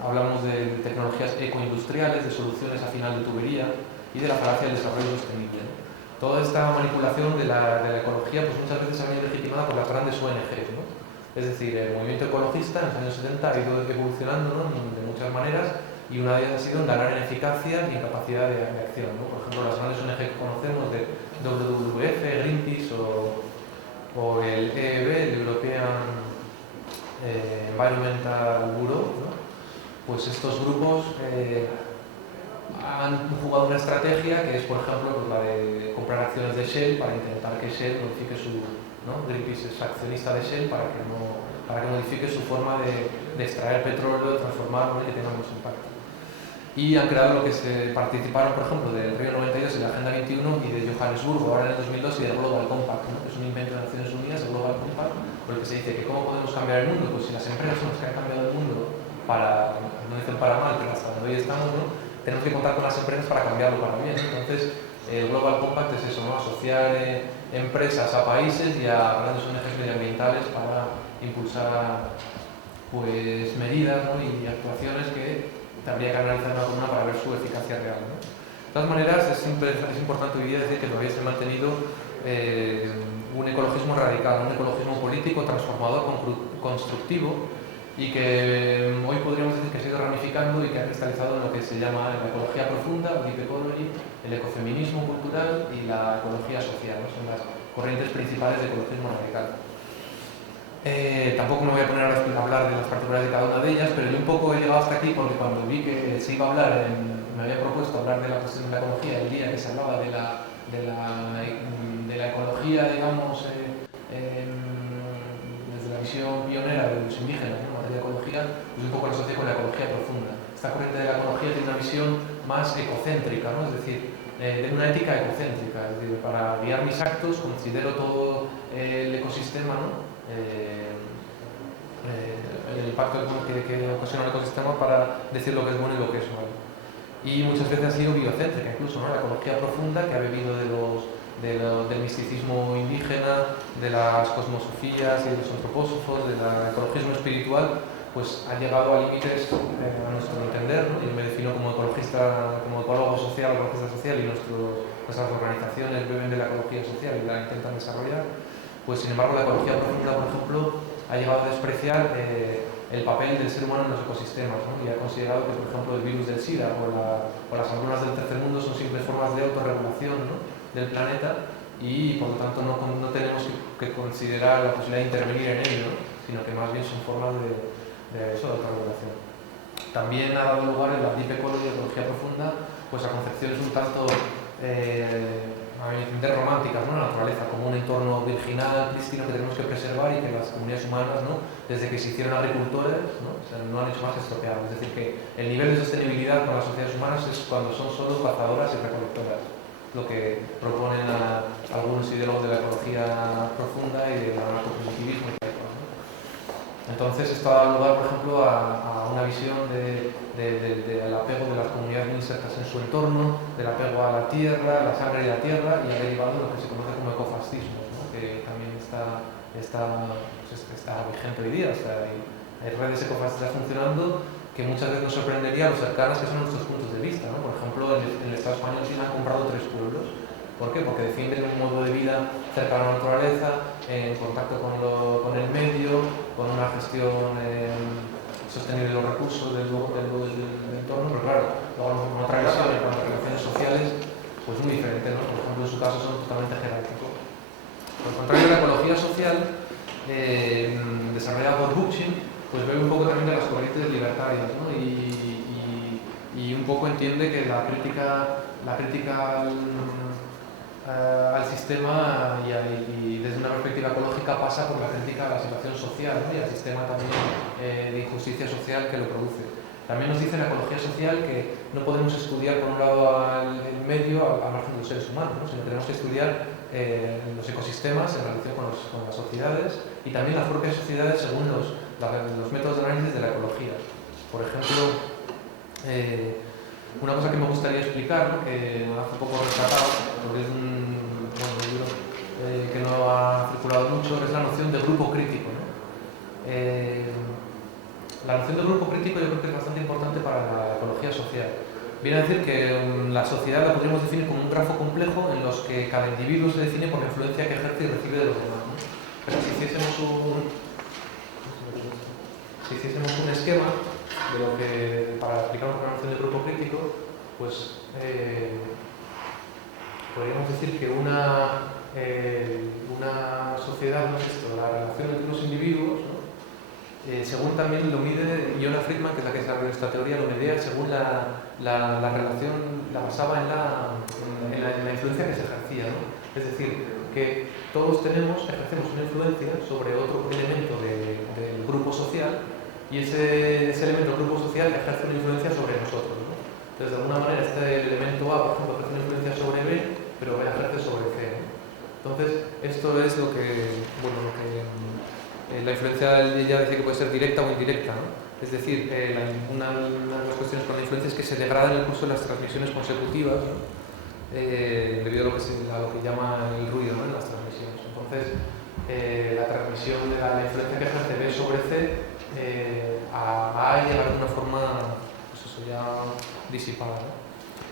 Hablamos de tecnologías ecoindustriales, de soluciones a final de tubería y de la falacia del desarrollo sostenible, ¿no? Toda esta manipulación de la ecología pues muchas veces ha venido legitimada por las grandes ONGs, ¿no? Es decir, el movimiento ecologista en los años 70 ha ido evolucionando, ¿no?, de muchas maneras, y una de ellas ha sido en ganar en eficacia y en capacidad de acción, ¿no? Por ejemplo, las grandes ONG que conocemos de WWF, Greenpeace o el EEB, el European Environmental Bureau, ¿no? Pues estos grupos han jugado una estrategia que es, por ejemplo, pues la de comprar acciones de Shell para intentar que Shell modifique ¿no? Greenpeace es accionista de Shell para que modifique su forma de extraer petróleo, de transformarlo y que tenga menos impacto. Y han creado lo que se participaron, por ejemplo, del Río 92 y la Agenda 21 y de Johannesburgo, ahora en el 2002, y del Global Compact, ¿no? Que es un invento de Naciones Unidas, el Global Compact, por el que se dice que cómo podemos cambiar el mundo. Pues si las empresas son las que han cambiado el mundo no dicen para mal, pero hasta donde hoy estamos, ¿no?, tenemos que contar con las empresas para cambiarlo para bien. Entonces, el Global Compact es eso, ¿no?, asociar empresas a países y a grandes ONGs medioambientales para impulsar pues medidas, ¿no?, y actuaciones que habría que analizar una por una para ver su eficacia real, ¿no? De todas maneras, es importante hoy día decir que todavía se ha mantenido un ecologismo radical, un ecologismo político, transformador, constructivo, y que hoy podríamos decir que se ha ido ramificando y que ha cristalizado en lo que se llama la ecología profunda, o deep ecology, el ecofeminismo cultural y la ecología social, ¿no? Son las corrientes principales de ecologismo radical. Tampoco me voy a poner ahora a hablar de las particularidades de cada una de ellas, pero yo un poco he llegado hasta aquí porque cuando vi que se iba a hablar, me había propuesto hablar de la cuestión de la ecología el día que se hablaba de la ecología, digamos, desde la visión pionera de los indígenas, ¿no?, en materia de ecología, pues un poco lo asocié con la ecología profunda. Esta corriente de la ecología tiene una visión más ecocéntrica, ¿no? Es decir, de una ética ecocéntrica, es decir, para guiar mis actos considero todo el ecosistema, ¿no?, el impacto que ocasiona el ecosistema para decir lo que es bueno y lo que es malo. Y muchas veces ha sido biocéntrica, incluso, ¿no?, la ecología profunda, que ha bebido del misticismo indígena, de las cosmosofías y de los antropósofos, del ecologismo espiritual, pues ha llegado a límites a nuestro entender, ¿no? Yo me defino como ecologista, como ecólogo social, ecologista social, y nuestras organizaciones beben de la ecología social y la intentan desarrollar. Pues sin embargo la ecología profunda, por ejemplo, ha llegado a despreciar el papel del ser humano en los ecosistemas, ¿no? Y ha considerado que, por ejemplo, el virus del SIDA o las hambrunas del tercer mundo son simples formas de autorregulación, ¿no?, del planeta, y por lo tanto no tenemos que considerar la posibilidad de intervenir en ello, ¿no?, sino que más bien son formas de eso, de autorregulación. También ha dado lugar en la Deep Ecology, ecología profunda, pues a concepciones un tanto, a mi entender, románticas, ¿no? La naturaleza como un entorno virginal, prístino, que tenemos que preservar y que las comunidades humanas, ¿no? Desde que se hicieron agricultores, ¿no? O sea, no han hecho más que estropearlo. Es decir, que el nivel de sostenibilidad para las sociedades humanas es cuando son solo cazadoras y recolectoras, lo que proponen algunos ideólogos de la ecología profunda y del anarcopositivismo y tal, ¿no? Entonces esto ha dado lugar, por ejemplo, a una visión del apego de las comunidades muy insertas en su entorno, del apego a la tierra, la sangre y la tierra, y ha derivado de lo que se conoce como ecofascismo, ¿no? Que también está vigente hoy día. O sea, hay redes ecofascistas funcionando que muchas veces nos sorprendería lo cercanas que son nuestros puntos de vista, ¿no? Por ejemplo, en el Estado español sí han comprado 3 pueblos. ¿Por qué? Porque defienden un modo de vida cercano a la naturaleza, en contacto con el medio, con una gestión sostenible de los recursos del entorno, pero claro, luego con otra visión y con las relaciones sociales, pues muy diferente, ¿no? Por ejemplo, en su caso son totalmente jerárquicos. Por el contrario, la ecología social, desarrollada por Bookchin, pues ve un poco también de las corrientes libertarias, ¿no? Y un poco entiende que la crítica al sistema y desde una perspectiva ecológica pasa por la crítica a la situación social, ¿no? Y al sistema también de injusticia social que lo produce. También nos dice la ecología social que no podemos estudiar por un lado el medio al margen de los seres humanos, ¿no? Sino que tenemos que estudiar los ecosistemas en relación con las sociedades y también las propias sociedades según los métodos de análisis de la ecología. Por ejemplo, una cosa que me gustaría explicar, ¿no? Que hace poco rescatado, porque es un libro que no ha circulado mucho, es la noción de grupo crítico, ¿no? La noción de grupo crítico yo creo que es bastante importante para la ecología social. Viene a decir que la sociedad la podríamos definir como un grafo complejo en los que cada individuo se define por la influencia que ejerce y recibe de los demás, ¿no? Pero si hiciésemos un esquema de lo que, para explicar una noción de grupo crítico, pues podríamos decir que una sociedad no es esto, la relación entre los individuos, ¿no? Según también lo mide Iona Friedman, que es la que desarrolló esta teoría, lo medía según la relación, la basaba en la influencia que se ejercía, ¿no? Es decir, que todos ejercemos una influencia sobre otro elemento del grupo social, y ese elemento del grupo social ejerce una influencia sobre nosotros, ¿no? Entonces, de alguna manera, este elemento A, por ejemplo, ejerce una influencia sobre B, pero B ejerce sobre C, ¿no? Entonces, esto es lo que la influencia, ella decía que puede ser directa o indirecta, ¿no? Es decir, una de las cuestiones con la influencia es que se degrada en el curso de las transmisiones consecutivas, ¿no? Debido a lo que llama el ruido, ¿no? En las transmisiones. Entonces, la transmisión de la influencia que ejerce B sobre C a A llega de alguna forma, pues eso, ya disipada, ¿no?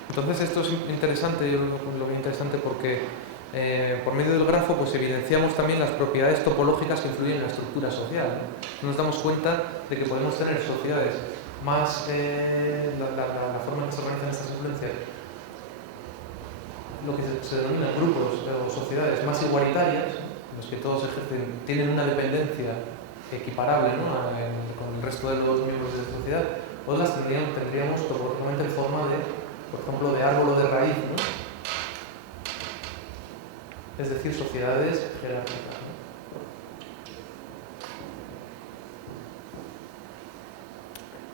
Entonces esto es interesante, yo lo veo interesante porque por medio del grafo pues evidenciamos también las propiedades topológicas que influyen en la estructura social, ¿no? Nos damos cuenta de que podemos tener sociedades más, la forma en que se organizan estas influencias, lo que se denomina grupos o sociedades más igualitarias, en los que todos tienen una dependencia equiparable, ¿no? Con el resto de los miembros de la sociedad, o las tendríamos topológicamente en forma de, por ejemplo, de árbol o de raíz, ¿no? Es decir, sociedades jerárquicas,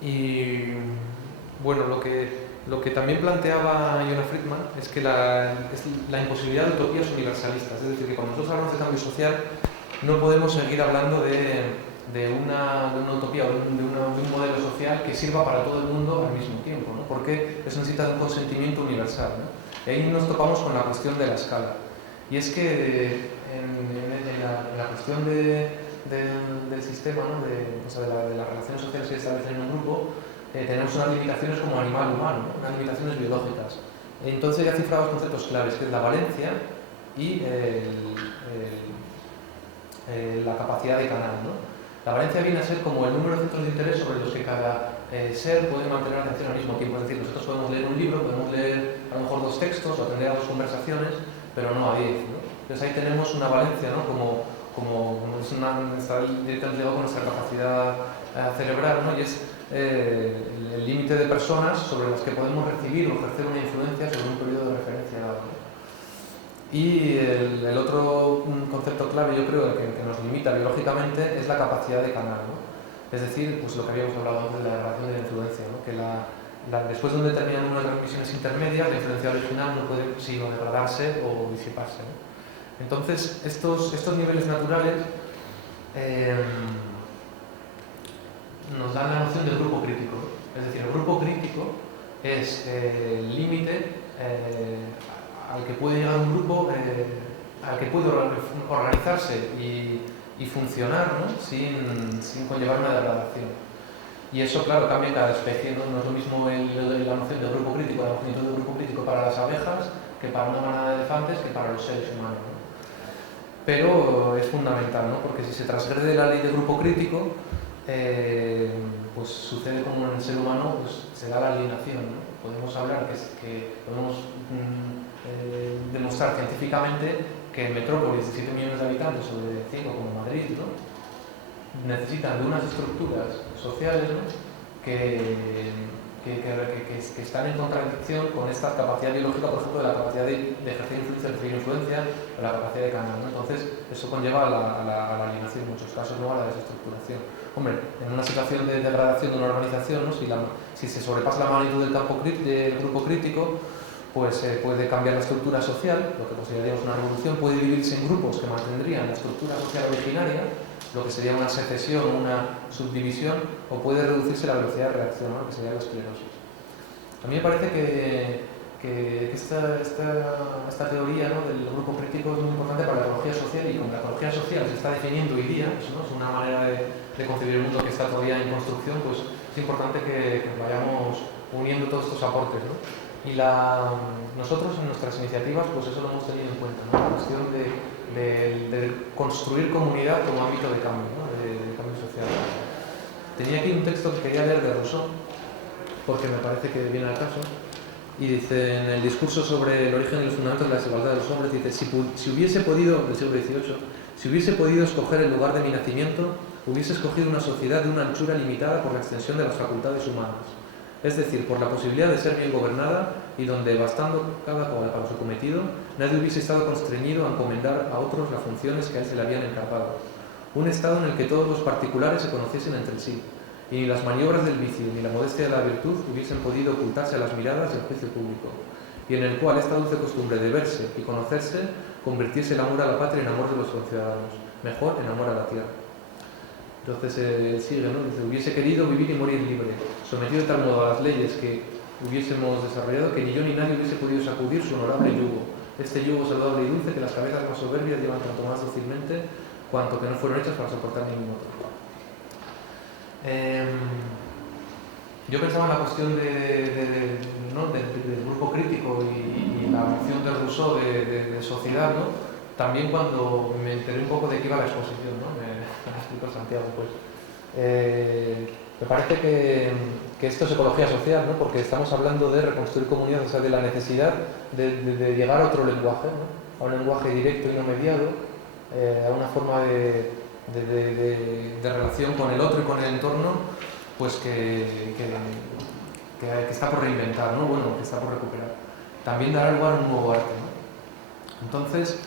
¿no? Y bueno, lo que también planteaba Iona Friedman es que la imposibilidad de utopías universalistas, es decir, que cuando nosotros hablamos de cambio social no podemos seguir hablando de una utopía o de un modelo social que sirva para todo el mundo al mismo tiempo, ¿no? Porque eso necesita un consentimiento universal, ¿no? Y ahí nos topamos con la cuestión de la escala. Y es que en la cuestión del sistema, ¿no? de las relaciones sociales que se establecen en un grupo, tenemos unas limitaciones como animal humano, ¿no? Unas limitaciones biológicas. Entonces ya ciframos conceptos claves, que es la valencia y la capacidad de canal, ¿no? La valencia viene a ser como el número de centros de interés sobre los que cada ser puede mantener la atención al mismo tiempo. Es decir, nosotros podemos leer un libro, podemos leer a lo mejor 2 textos o atender a 2 conversaciones, pero no a 10, ¿no? Entonces ahí tenemos una valencia, ¿no? Está directamente ligado con nuestra capacidad a celebrar, ¿no? Y es el límite de personas sobre las que podemos recibir o ejercer una influencia sobre un periodo de referencia dado, ¿no? Y el otro concepto clave, yo creo, que nos limita biológicamente es la capacidad de canal, ¿no? Es decir, pues lo que habíamos hablado antes de la relación de la influencia, ¿no? Que después de un determinado número de transmisiones intermedias, la influencia original no puede sino degradarse o disiparse, ¿no? Entonces, estos niveles naturales nos dan la noción del grupo crítico. Es decir, el grupo crítico es el límite al que puede llegar un grupo, al que puede organizarse y funcionar, ¿no? sin conllevar una degradación. Y eso, claro, cambia en cada especie, ¿no? No es lo mismo la noción de grupo crítico, la definición de grupo crítico para las abejas que para una manada de elefantes que para los seres humanos, ¿no? Pero es fundamental, ¿no? Porque si se transgrede la ley de grupo crítico, pues sucede como en el ser humano, pues se da la alienación, ¿no? Podemos hablar podemos demostrar científicamente que metrópolis de 7 millones de habitantes o de 5 como Madrid, ¿no? Necesitan de unas estructuras sociales, ¿no? que están en contradicción con esta capacidad biológica, por ejemplo, de la capacidad de ejercer influencia, de recibir influencia, o la capacidad de canal, ¿no? Entonces, eso conlleva a la alienación en muchos casos, no a la desestructuración. Hombre, en una situación de degradación de una organización, ¿no? Si se sobrepasa la magnitud del grupo crítico, pues puede cambiar la estructura social, lo que consideraríamos una revolución, puede dividirse en grupos que mantendrían la estructura social originaria, lo que sería una secesión, una subdivisión, o puede reducirse la velocidad de reacción, ¿no? Que sería la esclerosis. A mí me parece que esta teoría, ¿no? del grupo crítico es muy importante para la ecología social, y como la ecología social se está definiendo hoy día, pues, ¿no? Es una manera de concebir el mundo que está todavía en construcción, pues es importante que vayamos uniendo todos estos aportes, ¿no? Y nosotros en nuestras iniciativas pues eso lo hemos tenido en cuenta, ¿no? La cuestión de construir comunidad como ámbito de cambio, ¿no? de cambio social. Tenía aquí un texto que quería leer de Rousseau, porque me parece que viene al caso, y dice en el discurso sobre el origen y los fundamentos de la desigualdad de los hombres, dice: si hubiese podido, del siglo XVIII, si hubiese podido escoger el lugar de mi nacimiento, hubiese escogido una sociedad de una anchura limitada por la extensión de las facultades humanas, es decir, por la posibilidad de ser bien gobernada, y donde, bastando cada cual para su cometido, nadie hubiese estado constreñido a encomendar a otros las funciones que a él se le habían encargado. Un estado en el que todos los particulares se conociesen entre sí, y ni las maniobras del vicio ni la modestia de la virtud hubiesen podido ocultarse a las miradas y al juicio público, y en el cual esta dulce costumbre de verse y conocerse convirtiese el amor a la patria en amor de los conciudadanos, mejor en amor a la tierra. Entonces sigue, ¿no? Dice: hubiese querido vivir y morir libre, sometido de tal modo a las leyes que hubiésemos desarrollado, que ni yo ni nadie hubiese podido sacudir su honorable yugo, este yugo saludable y dulce que las cabezas más soberbias llevan tanto más dócilmente cuanto que no fueron hechas para soportar ningún otro. Yo pensaba en la cuestión ¿no? del grupo crítico y la noción de Rousseau de sociedad, ¿no? También cuando me enteré un poco de qué iba la exposición, ¿no? Me explicó Santiago, pues. Me parece que esto es ecología social, ¿no? Porque estamos hablando de reconstruir comunidades, o sea, de la necesidad de llegar a otro lenguaje, ¿no? A un lenguaje directo y no mediado, a una forma de relación con el otro y con el entorno, pues que está por reinventar, ¿no? Bueno, que está por recuperar. También dará lugar a un nuevo arte, ¿no? Entonces,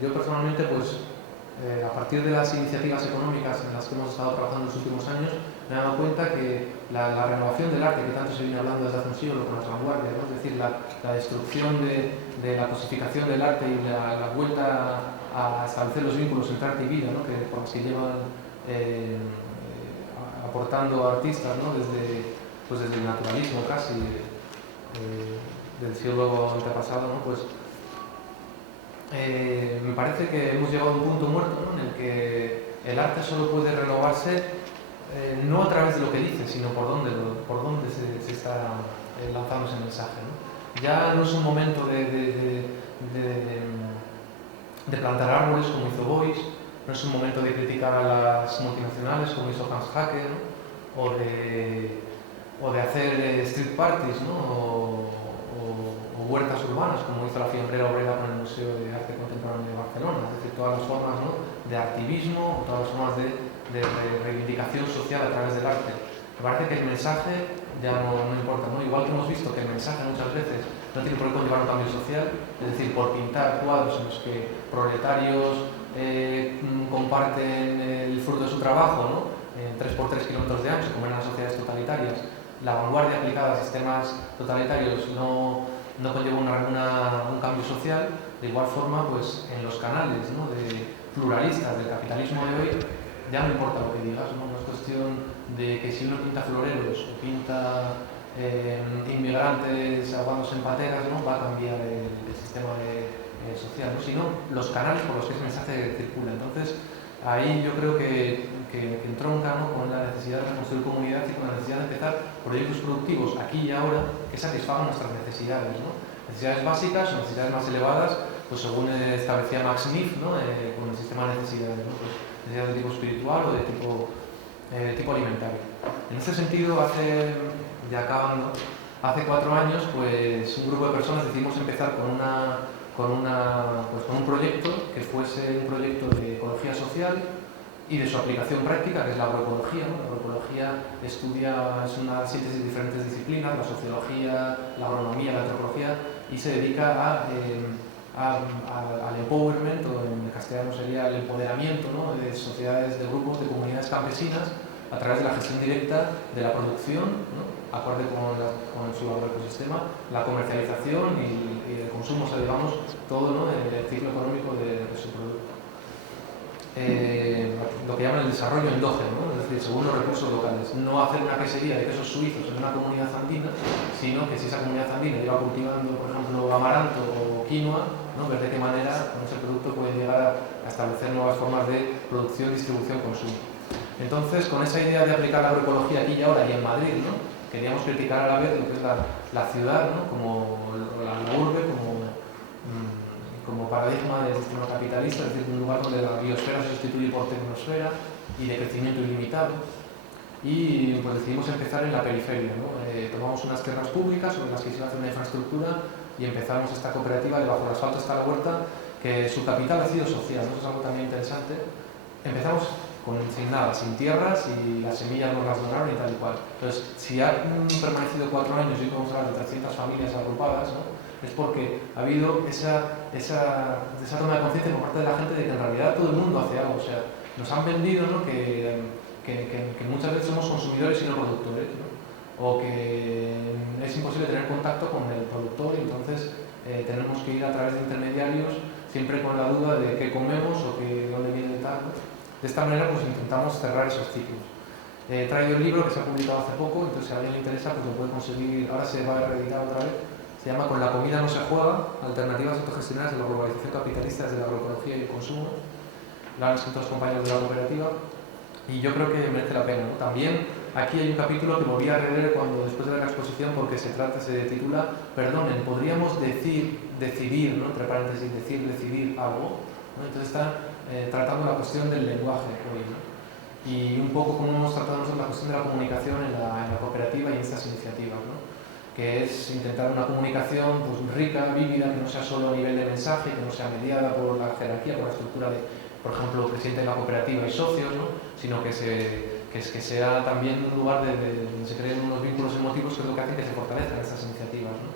yo personalmente, pues, a partir de las iniciativas económicas en las que hemos estado trabajando en los últimos años, me he dado cuenta que la renovación del arte, que tanto se viene hablando desde hace un siglo con las vanguardias, ¿no? Es decir, la destrucción de la cosificación del arte y la vuelta a establecer los vínculos entre arte y vida, ¿no? Por los que llevan aportando artistas, ¿no? desde el naturalismo casi, del siglo antepasado, ¿no? Pues me parece que hemos llegado a un punto muerto, ¿no? En el que el arte solo puede renovarse no a través de lo que dice, sino por dónde se está lanzando ese mensaje, ¿no? Ya no es un momento de plantar árboles como hizo Beuys, no es un momento de criticar a las multinacionales como hizo Hans Hacke, ¿no? o de hacer street parties, ¿no? o huertas urbanas como hizo la Fiambrera Obrera con el Museo de Arte Contemporáneo de Barcelona. Es decir, todas las formas, ¿no? de activismo o todas las formas de reivindicación social a través del arte. Me parece que el mensaje ya no importa, ¿no? Igual que hemos visto que el mensaje muchas veces no tiene por qué conllevar un cambio social, es decir, por pintar cuadros en los que proletarios comparten el fruto de su trabajo, ¿no? En 3x3 kilómetros de ancho, como en las sociedades totalitarias, la vanguardia aplicada a sistemas totalitarios no conlleva un cambio social. De igual forma, pues en los canales, ¿no?, de pluralistas del capitalismo de hoy, ya no importa lo que digas, ¿no? No es cuestión de que si uno pinta floreros o pinta inmigrantes ahogándose en pateras, ¿no?, va a cambiar el sistema social, ¿no?, sino los canales por los que ese mensaje circula. Entonces, ahí yo creo que entronca, ¿no?, con la necesidad de construir comunidad y con la necesidad de empezar proyectos productivos aquí y ahora que satisfagan nuestras necesidades, ¿no? Necesidades básicas o necesidades más elevadas, pues según establecía Max Smith, ¿no?, con el sistema de necesidades, ¿no?, pues necesidades de tipo espiritual o de tipo alimentario. En este sentido, ya acabando, hace 4 años, pues un grupo de personas decidimos empezar con un proyecto que fuese un proyecto de ecología social y de su aplicación práctica, que es la agroecología, ¿no? La agroecología es una síntesis de diferentes disciplinas, la sociología, la agronomía, la antropología, y se dedica al empowerment, o en castellano sería el empoderamiento, ¿no?, de sociedades, de grupos, de comunidades campesinas a través de la gestión directa de la producción, ¿no?, acorde con su agroecosistema, la comercialización y el consumo, o sea, digamos, todo, ¿no?, el ciclo económico de su producto. Lo que llaman el desarrollo endógeno, ¿no?, es decir, según los recursos locales. No hacer una quesería de quesos suizos en una comunidad andina, sino que si esa comunidad andina lleva cultivando, por ejemplo, amaranto o quinoa, ¿no?, ver de qué manera con ese producto puede llegar a establecer nuevas formas de producción, distribución, consumo. Entonces, con esa idea de aplicar la agroecología aquí y ahora y en Madrid, ¿no?, queríamos criticar a la vez lo que es la ciudad, ¿no?, como la urbe, como paradigma del sistema capitalista, es decir, un lugar donde la biosfera se sustituye por tecnosfera y de crecimiento ilimitado. Y pues decidimos empezar en la periferia, ¿no? Tomamos unas tierras públicas sobre las que se iba a hacer una infraestructura y empezamos esta cooperativa de Bajo el Asfalto está la Huerta, que su capital ha sido social, ¿no? Eso es algo también interesante. Empezamos sin nada, sin tierras, y las semillas nos las donaron y tal y cual. Entonces, si han permanecido 4 años y vamos a hablar de 300 familias agrupadas, ¿no?, es porque ha habido esa toma de conciencia por parte de la gente de que en realidad todo el mundo hace algo. O sea, nos han vendido, ¿no?, que muchas veces somos consumidores y no productores, ¿no?, o que es imposible tener contacto con el productor y entonces tenemos que ir a través de intermediarios siempre con la duda de qué comemos o dónde viene tal, ¿no? De esta manera pues intentamos cerrar esos ciclos. He traído el libro que se ha publicado hace poco, entonces si a alguien le interesa pues lo puede conseguir, ahora se va a reeditar otra vez. Se llama Con la comida no se juega, alternativas autogestionadas de la globalización capitalista desde la agroecología y el consumo. Lo han escrito los compañeros de la cooperativa y yo creo que merece la pena, ¿no? También aquí hay un capítulo que volví a releer después de ver la exposición, porque se titula Perdonen, podríamos decidir, ¿no?, entre paréntesis, decidir algo, ¿no? Entonces está tratando la cuestión del lenguaje hoy, ¿no?, y un poco cómo hemos tratado nosotros la cuestión de la comunicación en la cooperativa y en estas iniciativas, ¿no?, que es intentar una comunicación pues rica, vívida, que no sea solo a nivel de mensaje, que no sea mediada por la jerarquía, por la estructura de, por ejemplo, presidente de la cooperativa y socios, ¿no?, sino que sea también un lugar donde se creen unos vínculos emotivos, que es lo que hace que se fortalezcan estas iniciativas, ¿no?,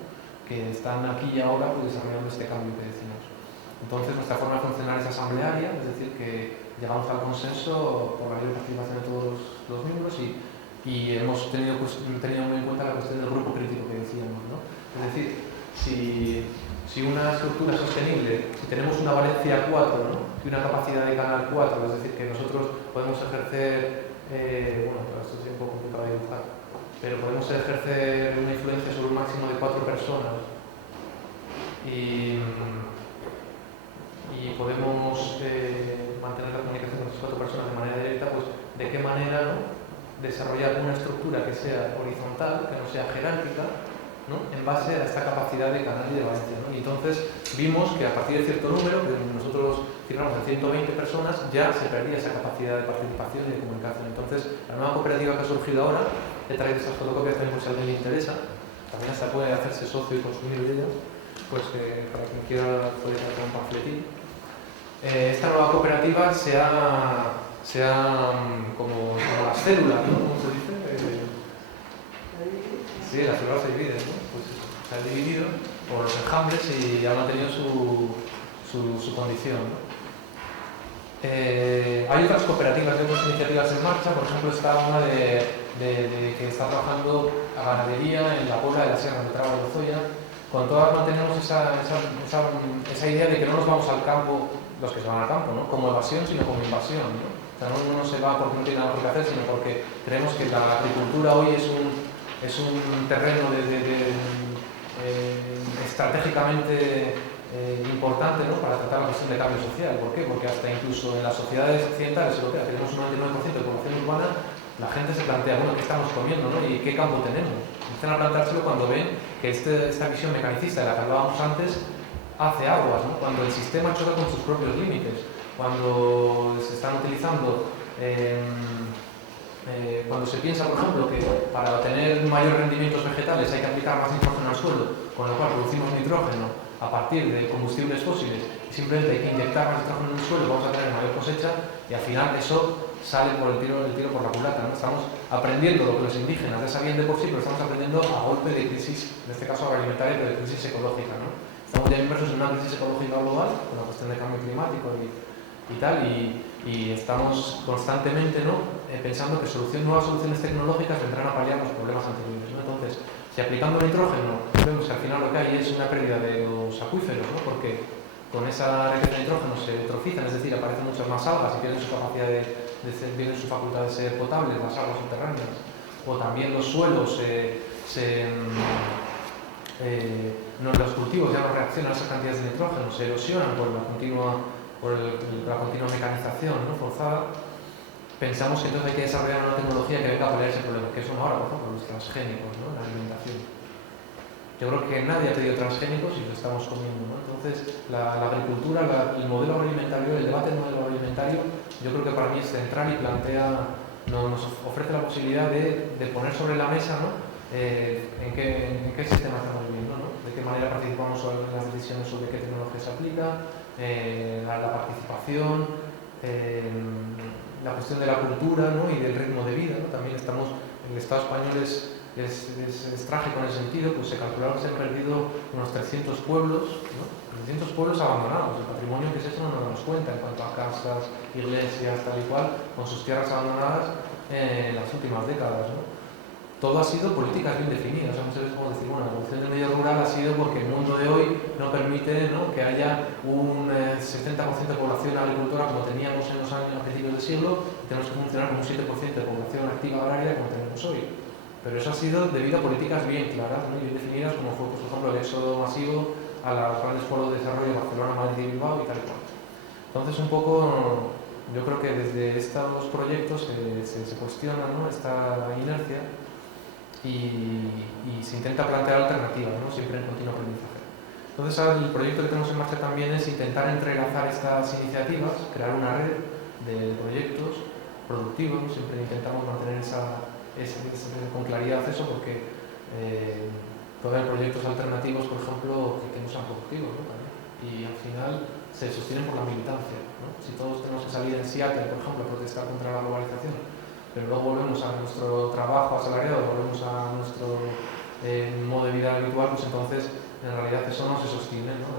que están aquí y ahora pues, desarrollando este cambio que decimos. Entonces, nuestra forma de funcionar es asamblearia, es decir, que llegamos al consenso por la libre participación de todos los miembros y hemos tenido muy en cuenta la cuestión del grupo crítico que decíamos, ¿no? Es decir, si una estructura es sostenible, si tenemos una valencia 4, ¿no?, y una capacidad de canal 4, es decir, que nosotros podemos ejercer, esto es un poco complicado de dibujar, pero podemos ejercer una influencia sobre un máximo de 4 personas y podemos mantener la comunicación con esas 4 personas de manera directa, pues de qué manera, ¿no?, desarrollar una estructura que sea horizontal, que no sea jerárquica, ¿no?, en base a esta capacidad de canal y de valencia, ¿no? Y entonces vimos que a partir de cierto número, que nosotros firmamos en 120 personas, ya se perdía esa capacidad de participación y de comunicación. Entonces, la nueva cooperativa que ha surgido ahora, he traído estas fotocopias también por si a alguien le interesa, también hasta puede hacerse socio y consumir de ellas, pues para quien quiera puede hacer un panfletín. Esta nueva cooperativa se ha sean como las células, ¿no? ¿Cómo se dice? Sí, las células se dividen, ¿no? Pues eso, se han dividido por los enjambres y han mantenido su condición, ¿no? Hay otras cooperativas, hay otras iniciativas en marcha, por ejemplo está una de que está trabajando a ganadería en la Puebla de la Sierra de Traba de Lozoya. Con todas mantenemos esa idea de que no nos vamos al campo, los que se van al campo, ¿no? Como evasión, sino como invasión, ¿no? O sea, uno no se va porque no tiene nada por qué hacer, sino porque creemos que la agricultura hoy es un terreno estratégicamente importante, ¿no? Para tratar la cuestión de cambio social. ¿Por qué? Porque hasta incluso en las sociedades occidentales europeas, que tenemos un 99% de población urbana, la gente se plantea, bueno, ¿qué estamos comiendo, no? ¿Y qué campo tenemos? Empiezan a planteárselo cuando ven que esta visión mecanicista de la que hablábamos antes hace aguas, ¿no? Cuando el sistema choca con sus propios límites, cuando se están utilizando cuando se piensa, por ejemplo, que para obtener mayores rendimientos vegetales hay que aplicar más nitrógeno al suelo, con lo cual producimos nitrógeno a partir de combustibles fósiles y simplemente hay que inyectar más nitrógeno en el suelo, vamos a tener mayor cosecha y al final eso sale por el tiro por la culata, ¿no? Estamos aprendiendo lo que los indígenas ya sabían de por sí, pero estamos aprendiendo a golpe de crisis, en este caso agroalimentaria, pero de crisis ecológica, ¿no? Estamos ya inmersos en una crisis ecológica global, con la cuestión del cambio climático y tal, y estamos constantemente, ¿no? Pensando que nuevas soluciones tecnológicas vendrán a paliar los problemas anteriores, ¿no? Entonces, si aplicando nitrógeno vemos que al final lo que hay es una pérdida de los acuíferos, ¿no? Porque con esa riqueza de nitrógeno se eutrofizan, es decir, aparecen muchas más algas y pierden su capacidad pierden su facultad de ser potables, las aguas subterráneas, o también los suelos los cultivos ya no reaccionan a esas cantidades de nitrógeno, se erosionan por la continua mecanización, ¿no? Forzada. Pensamos que entonces hay que desarrollar una tecnología que venga a paliar ese problema, que son ahora, por ejemplo, los transgénicos, ¿no? En la alimentación. Yo creo que nadie ha pedido transgénicos y lo estamos comiendo, ¿no? Entonces, la agricultura, el modelo agroalimentario, el debate del modelo agroalimentario, yo creo que para mí es central y nos ofrece la posibilidad de poner sobre la mesa, ¿no? En qué sistema estamos viviendo, ¿no? De qué manera participamos en las decisiones sobre qué tecnología se aplica, la participación, la cuestión de la cultura, ¿no? Y del ritmo de vida, ¿no? También el Estado español es trágico en ese sentido, pues se calculaba que se han perdido unos 300 pueblos, ¿no? 300 pueblos abandonados. El patrimonio que es eso no nos damos cuenta en cuanto a casas, iglesias, tal y cual, con sus tierras abandonadas en las últimas décadas, ¿no? Todo ha sido políticas bien definidas. Muchas veces podemos decir, bueno, la evolución del medio rural ha sido porque el mundo de hoy no permite, ¿no? Que haya un 70% de población agricultora como teníamos en los años a principios del siglo, y tenemos que funcionar con un 7% de población activa agraria como tenemos hoy. Pero eso ha sido debido a políticas bien claras, ¿no? Y bien definidas, como fue, por ejemplo, el éxodo masivo a los grandes polos de desarrollo de Barcelona, Madrid y Bilbao y tal y cual. Entonces, un poco, yo creo que desde estos proyectos se cuestiona, ¿no? Esta inercia y se intenta plantear alternativas, ¿no? Siempre en continuo aprendizaje. Entonces, el proyecto que tenemos en marcha también es intentar entrelazar estas iniciativas, crear una red de proyectos productivos, ¿no? Siempre intentamos mantener con claridad eso, porque puede haber proyectos alternativos, por ejemplo, que no sean productivos, ¿no? Y al final se sostienen por la militancia, ¿no? Si todos tenemos que salir en Seattle, por ejemplo, a protestar contra la globalización, pero luego volvemos a nuestro trabajo asalariado, volvemos a nuestro modo de vida habitual, pues entonces en realidad eso no se sostiene, ¿no?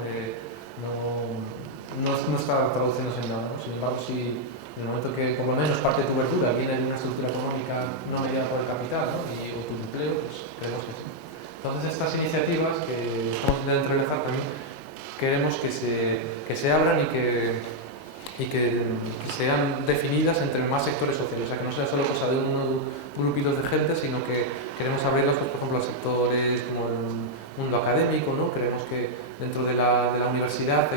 No está traduciéndose en nada, ¿no? Sin embargo, si en el momento que por lo menos parte de tu verdura viene de una estructura económica no mediada por el capital, ¿no? O tu empleo, pues creemos que sí. Entonces estas iniciativas que estamos intentando entrelazar también queremos que se abran y que sean definidas entre más sectores sociales, o sea, que no sea solo cosa de unos grupitos de gente, sino que queremos abrirlas, pues, por ejemplo, a sectores como el mundo académico, ¿no? Creemos que dentro de la universidad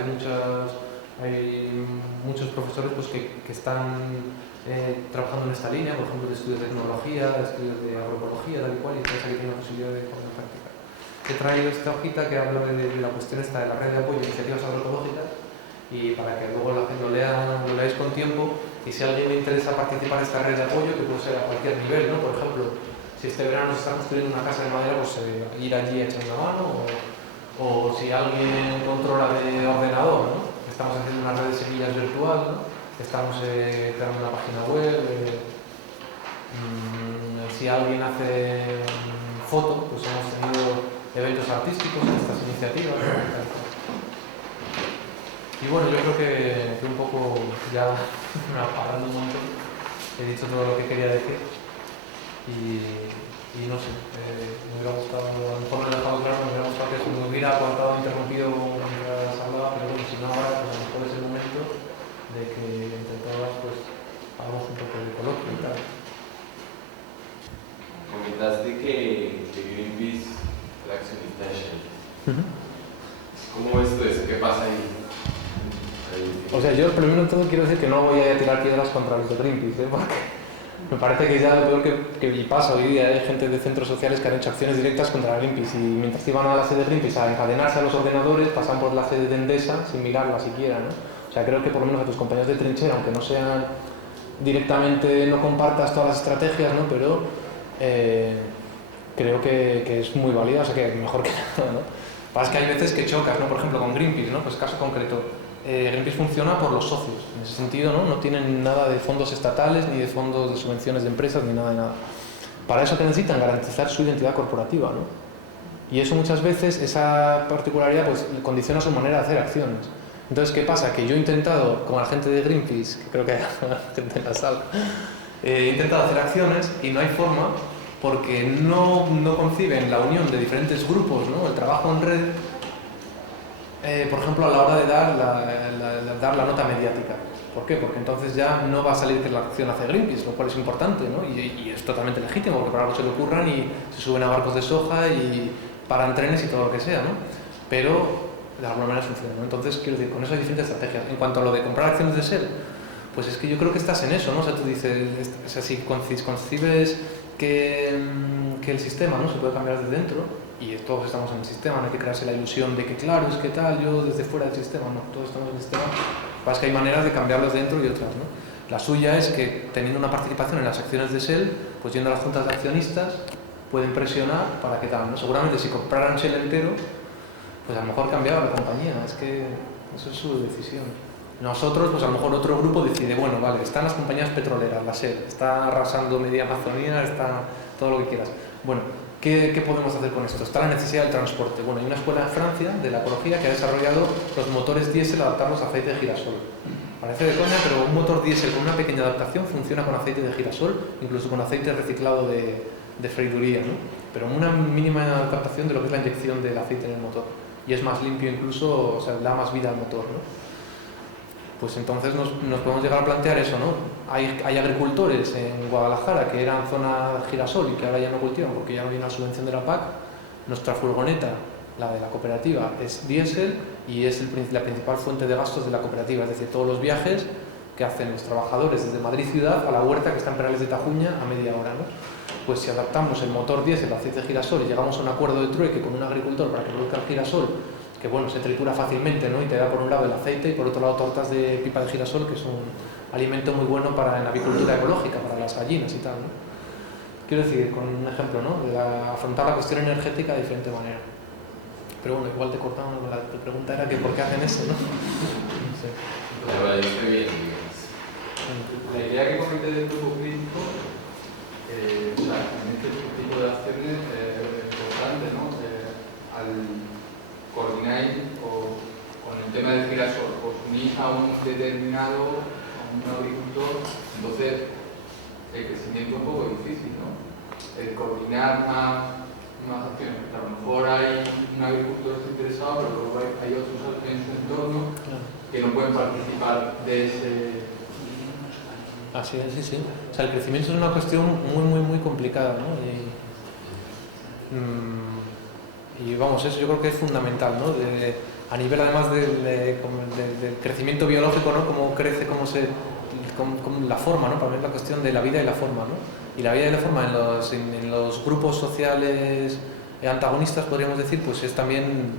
hay muchos profesores, pues, que están trabajando en esta línea, por ejemplo, de estudios de tecnología, de estudios de agroecología, tal y cual, y entonces aquí tiene la posibilidad de poder practicar. He traído esta hojita que habla de la cuestión esta de la red de apoyo a iniciativas agroecológicas, y para que luego la gente lo leáis con tiempo, y si a alguien le interesa participar en esta red de apoyo, que puede ser a cualquier nivel, ¿no? Por ejemplo, si este verano se está construyendo una casa de madera, pues ir allí a echar una mano, o si alguien controla de ordenador, ¿no? Estamos haciendo una red de semillas virtual, ¿no? estamos creando una página web, si alguien hace foto, pues hemos tenido eventos artísticos en estas iniciativas, ¿no? Y bueno, yo creo que un poco ya hablando un montón, he dicho todo lo que quería decir y no sé, me hubiera gustado, a lo mejor no lo he dejado claro, me hubiera gustado que se me hubiera cortado, interrumpido mientras hablaba, pero bueno, si no ahora, pues a lo mejor es el momento de que entre todas pues hagamos un poco de coloquio y tal. Comentaste que Greenpeace es el accionista de Shell. ¿Cómo ves tú eso? ¿Qué pasa ahí? O sea, yo primero de todo quiero decir que no voy a tirar piedras contra los de Greenpeace, porque me parece que ya lo peor que pasa hoy día, hay gente de centros sociales que han hecho acciones directas contra Greenpeace y mientras iban a la sede de Greenpeace a encadenarse a los ordenadores, pasan por la sede de Endesa sin mirarla siquiera, ¿no? O sea, creo que por lo menos a tus compañeros de trinchera, aunque no sean directamente, no compartas todas las estrategias, ¿no? Pero creo que es muy válida, o sea, que mejor que nada, ¿no? Pasa que hay veces que chocas, ¿no? Por ejemplo, con Greenpeace, ¿no? Pues caso concreto. Greenpeace funciona por los socios, en ese sentido, ¿no? No tienen nada de fondos estatales, ni de fondos de subvenciones de empresas, ni nada de nada. Para eso que necesitan garantizar su identidad corporativa, ¿no? Y eso muchas veces, esa particularidad, pues condiciona su manera de hacer acciones. Entonces, ¿qué pasa? Que yo he intentado, con la gente de Greenpeace, que creo que hay gente en la sala, he intentado hacer acciones y no hay forma porque no conciben la unión de diferentes grupos, ¿no? El trabajo en red. Por ejemplo, a la hora de dar la nota mediática. ¿Por qué? Porque entonces ya no va a salir que la acción hace Greenpeace, lo cual es importante, ¿no? Y es totalmente legítimo, porque para algo se le ocurran y se suben a barcos de soja y paran trenes y todo lo que sea, ¿no? Pero de alguna manera funciona, ¿no? Entonces, quiero decir, con eso hay diferentes estrategias. En cuanto a lo de comprar acciones de Shell, pues es que yo creo que estás en eso, ¿no? O sea, tú dices, o sea, si concibes que el sistema, ¿no?, se puede cambiar desde dentro, y todos estamos en el sistema, no hay que crearse la ilusión de que claro, es que tal, yo desde fuera del sistema, no, todos estamos en el sistema, pasa que hay maneras de cambiarlos dentro y otras, ¿no? La suya es que teniendo una participación en las acciones de Shell, pues yendo a las juntas de accionistas, pueden presionar para que tal, ¿no? Seguramente si compraran Shell entero, pues a lo mejor cambiaba la compañía, es que eso es su decisión. Nosotros, pues a lo mejor otro grupo decide, bueno, vale, están las compañías petroleras, la Shell, está arrasando media Amazonía, está todo lo que quieras. Bueno, ¿qué podemos hacer con esto? Está la necesidad del transporte. Bueno, hay una escuela en Francia de la ecología que ha desarrollado los motores diésel adaptados a aceite de girasol. Parece de coña, pero un motor diésel con una pequeña adaptación funciona con aceite de girasol, incluso con aceite reciclado de freiduría, ¿no? Pero una mínima captación de lo que es la inyección del aceite en el motor. Y es más limpio incluso, o sea, da más vida al motor, ¿no? Pues entonces nos podemos llegar a plantear eso, ¿no? Hay agricultores en Guadalajara que eran zona girasol y que ahora ya no cultivan porque ya no viene la subvención de la PAC. Nuestra furgoneta, la de la cooperativa, es diésel y es la principal fuente de gastos de la cooperativa, es decir, todos los viajes que hacen los trabajadores desde Madrid ciudad a la huerta que está en Perales de Tajuña a media hora, ¿no? Pues si adaptamos el motor diésel al aceite de girasol y llegamos a un acuerdo de trueque con un agricultor para que produzca el girasol, que bueno, se tritura fácilmente, ¿no? Y te da por un lado el aceite y por otro lado tortas de pipa de girasol, que es un alimento muy bueno para en la avicultura ecológica, para las gallinas y tal, ¿no? Quiero decir, con un ejemplo, ¿no?, de afrontar la cuestión energética de diferente manera. Pero bueno, igual te cortamos, tu pregunta era que por qué hacen eso, ¿no? No sé. Pero ahí estoy bien, digamos. La idea que comete del grupo crítico, en este tipo de acciones es importante, ¿no? Al coordinar con el tema del girasol, os unís a un determinado, a un agricultor, entonces el crecimiento es un poco difícil, ¿no? El coordinar más acciones, a lo mejor hay un agricultor interesado, pero luego hay otros en su entorno que no pueden participar de ese... Así es, sí, sí. O sea, el crecimiento es una cuestión muy complicada, ¿no? Y vamos, eso yo creo que es fundamental, ¿no? A nivel además del crecimiento biológico, ¿no? Cómo crece, cómo la forma, ¿no? Para mí es la cuestión de la vida y la forma, ¿no? Y la vida y la forma en los grupos sociales antagonistas, podríamos decir, pues es también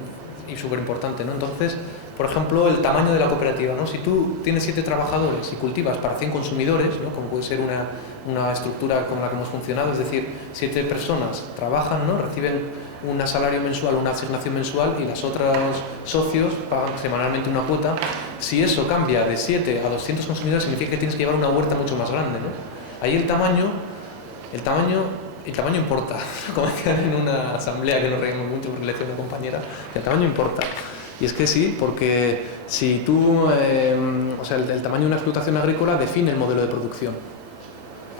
súper importante, ¿no? Entonces, por ejemplo, el tamaño de la cooperativa, ¿no? Si tú tienes 7 trabajadores y cultivas para 100 consumidores, ¿no?, como puede ser una estructura como la que hemos funcionado, es decir, 7 personas trabajan, ¿no?, reciben un salario mensual, una asignación mensual y los otros socios pagan semanalmente una cuota, si eso cambia de 7 a 200 consumidores, significa que tienes que llevar una huerta mucho más grande, ¿no? Ahí el tamaño importa, como decían en una asamblea que nos reímos mucho porque le decía una compañera, el tamaño importa. Y es que sí, porque si tú, o sea, el tamaño de una explotación agrícola define el modelo de producción.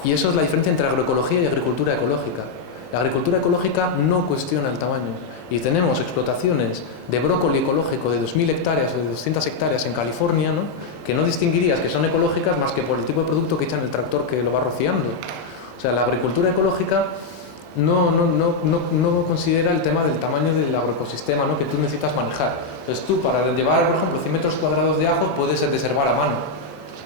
Y eso es la diferencia entre agroecología y agricultura ecológica. La agricultura ecológica no cuestiona el tamaño. Y tenemos explotaciones de brócoli ecológico de 2.000 hectáreas o de 200 hectáreas en California, ¿no? Que no distinguirías que son ecológicas más que por el tipo de producto que echan el tractor que lo va rociando. O sea, la agricultura ecológica no considera el tema del tamaño del agroecosistema, ¿no? Que tú necesitas manejar. Entonces tú, para llevar, por ejemplo, 100 metros cuadrados de ajos, puedes desherbar a mano.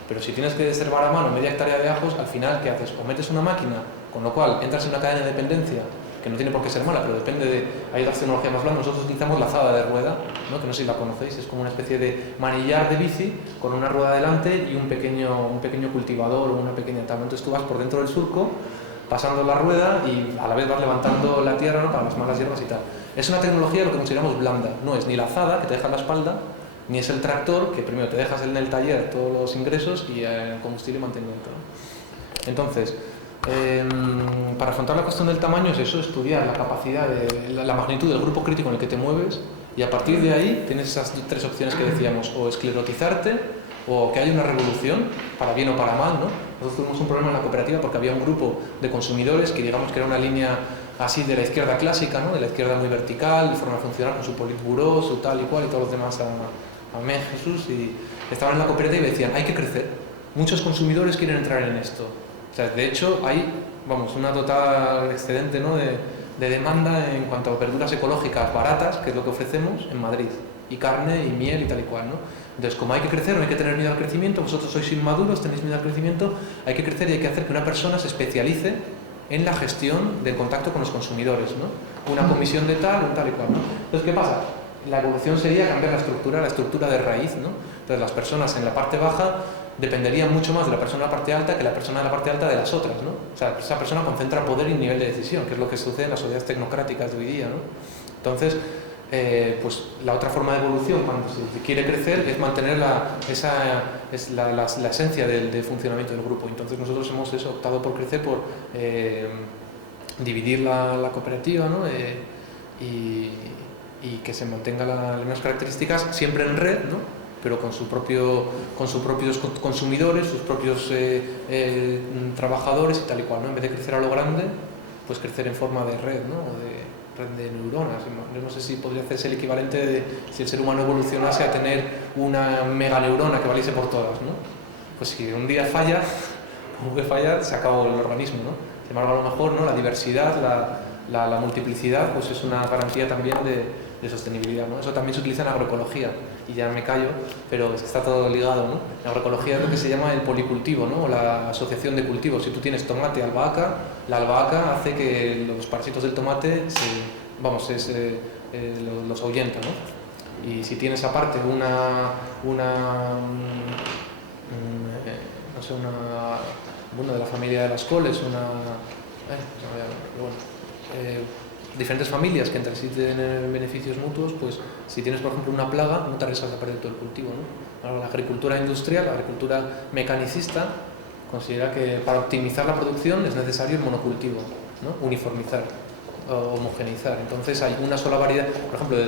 Pero si tienes que desherbar a mano media hectárea de ajos, al final, ¿qué haces? O metes una máquina, con lo cual entras en una cadena de dependencia, que no tiene por qué ser mala, pero depende de... Hay otras tecnologías más blandas. Nosotros utilizamos la azada de rueda, ¿no? Que no sé si la conocéis, es como una especie de manillar de bici con una rueda delante y un pequeño cultivador o una pequeña tabla. Entonces tú vas por dentro del surco, pasando la rueda y a la vez vas levantando la tierra, ¿no? Para las malas hierbas y tal. Es una tecnología lo que consideramos blanda. No es ni la azada, que te deja en la espalda, ni es el tractor, que primero te dejas en el taller todos los ingresos y el combustible y mantenimiento, ¿no? Entonces, para afrontar la cuestión del tamaño es eso, estudiar la capacidad, la magnitud del grupo crítico en el que te mueves, y a partir de ahí tienes esas tres opciones que decíamos: o esclerotizarte, o que haya una revolución, para bien o para mal, ¿no? Nosotros tuvimos un problema en la cooperativa porque había un grupo de consumidores que digamos que era una línea así de la izquierda clásica, ¿no? De la izquierda muy vertical, de forma de funcionar con su politburó, su tal y cual, y todos los demás amén Jesús, y estaban en la cooperativa y decían: hay que crecer, muchos consumidores quieren entrar en esto. O sea, de hecho hay, vamos, una total excedente, ¿no? de demanda en cuanto a verduras ecológicas baratas, que es lo que ofrecemos en Madrid, y carne y miel y tal y cual, ¿no? Entonces, como hay que crecer, no hay que tener miedo al crecimiento, vosotros sois inmaduros, tenéis miedo al crecimiento, hay que crecer y hay que hacer que una persona se especialice en la gestión del contacto con los consumidores, ¿no? Una comisión de tal, un tal y cual, ¿no? Entonces, ¿qué pasa? La evolución sería cambiar la estructura de raíz, ¿no? Entonces, las personas en la parte baja dependerían mucho más de la persona de la parte alta que la persona de la parte alta de las otras, ¿no? O sea, esa persona concentra poder y nivel de decisión, que es lo que sucede en las sociedades tecnocráticas de hoy día, ¿no? Entonces, pues la otra forma de evolución cuando se quiere crecer es mantener la esencia del funcionamiento del grupo. Entonces nosotros hemos optado por crecer, por dividir la cooperativa, ¿no? Y que se mantenga las mismas características, siempre en red, ¿no? Pero con sus propios consumidores, sus propios trabajadores y tal y cual, ¿no? En vez de crecer a lo grande, pues crecer en forma de red, ¿no? O de red de neuronas. Yo no sé si podría hacerse el equivalente de si el ser humano evolucionase a tener una meganeurona que valiese por todas, ¿no? Pues si un día falla, como que fallar, se acabó el organismo, ¿no? Sin embargo, a lo mejor, ¿no? La diversidad, la multiplicidad, pues es una garantía también de sostenibilidad, ¿no? Eso también se utiliza en agroecología, y ya me callo, pero es que está todo ligado, ¿no? En agroecología es lo que se llama el policultivo, ¿no? O la asociación de cultivos. Si tú tienes tomate, albahaca, la albahaca hace que los parásitos del tomate los ahuyenta, ¿no? Y si tienes aparte de la familia de las coles, diferentes familias que entre sí tienen beneficios mutuos, pues si tienes, por ejemplo, una plaga, no te arriesgas a perder todo el cultivo, ¿no? Ahora, la agricultura industrial, la agricultura mecanicista, considera que para optimizar la producción es necesario el monocultivo, ¿no? Uniformizar, homogeneizar. Entonces hay una sola variedad, por ejemplo,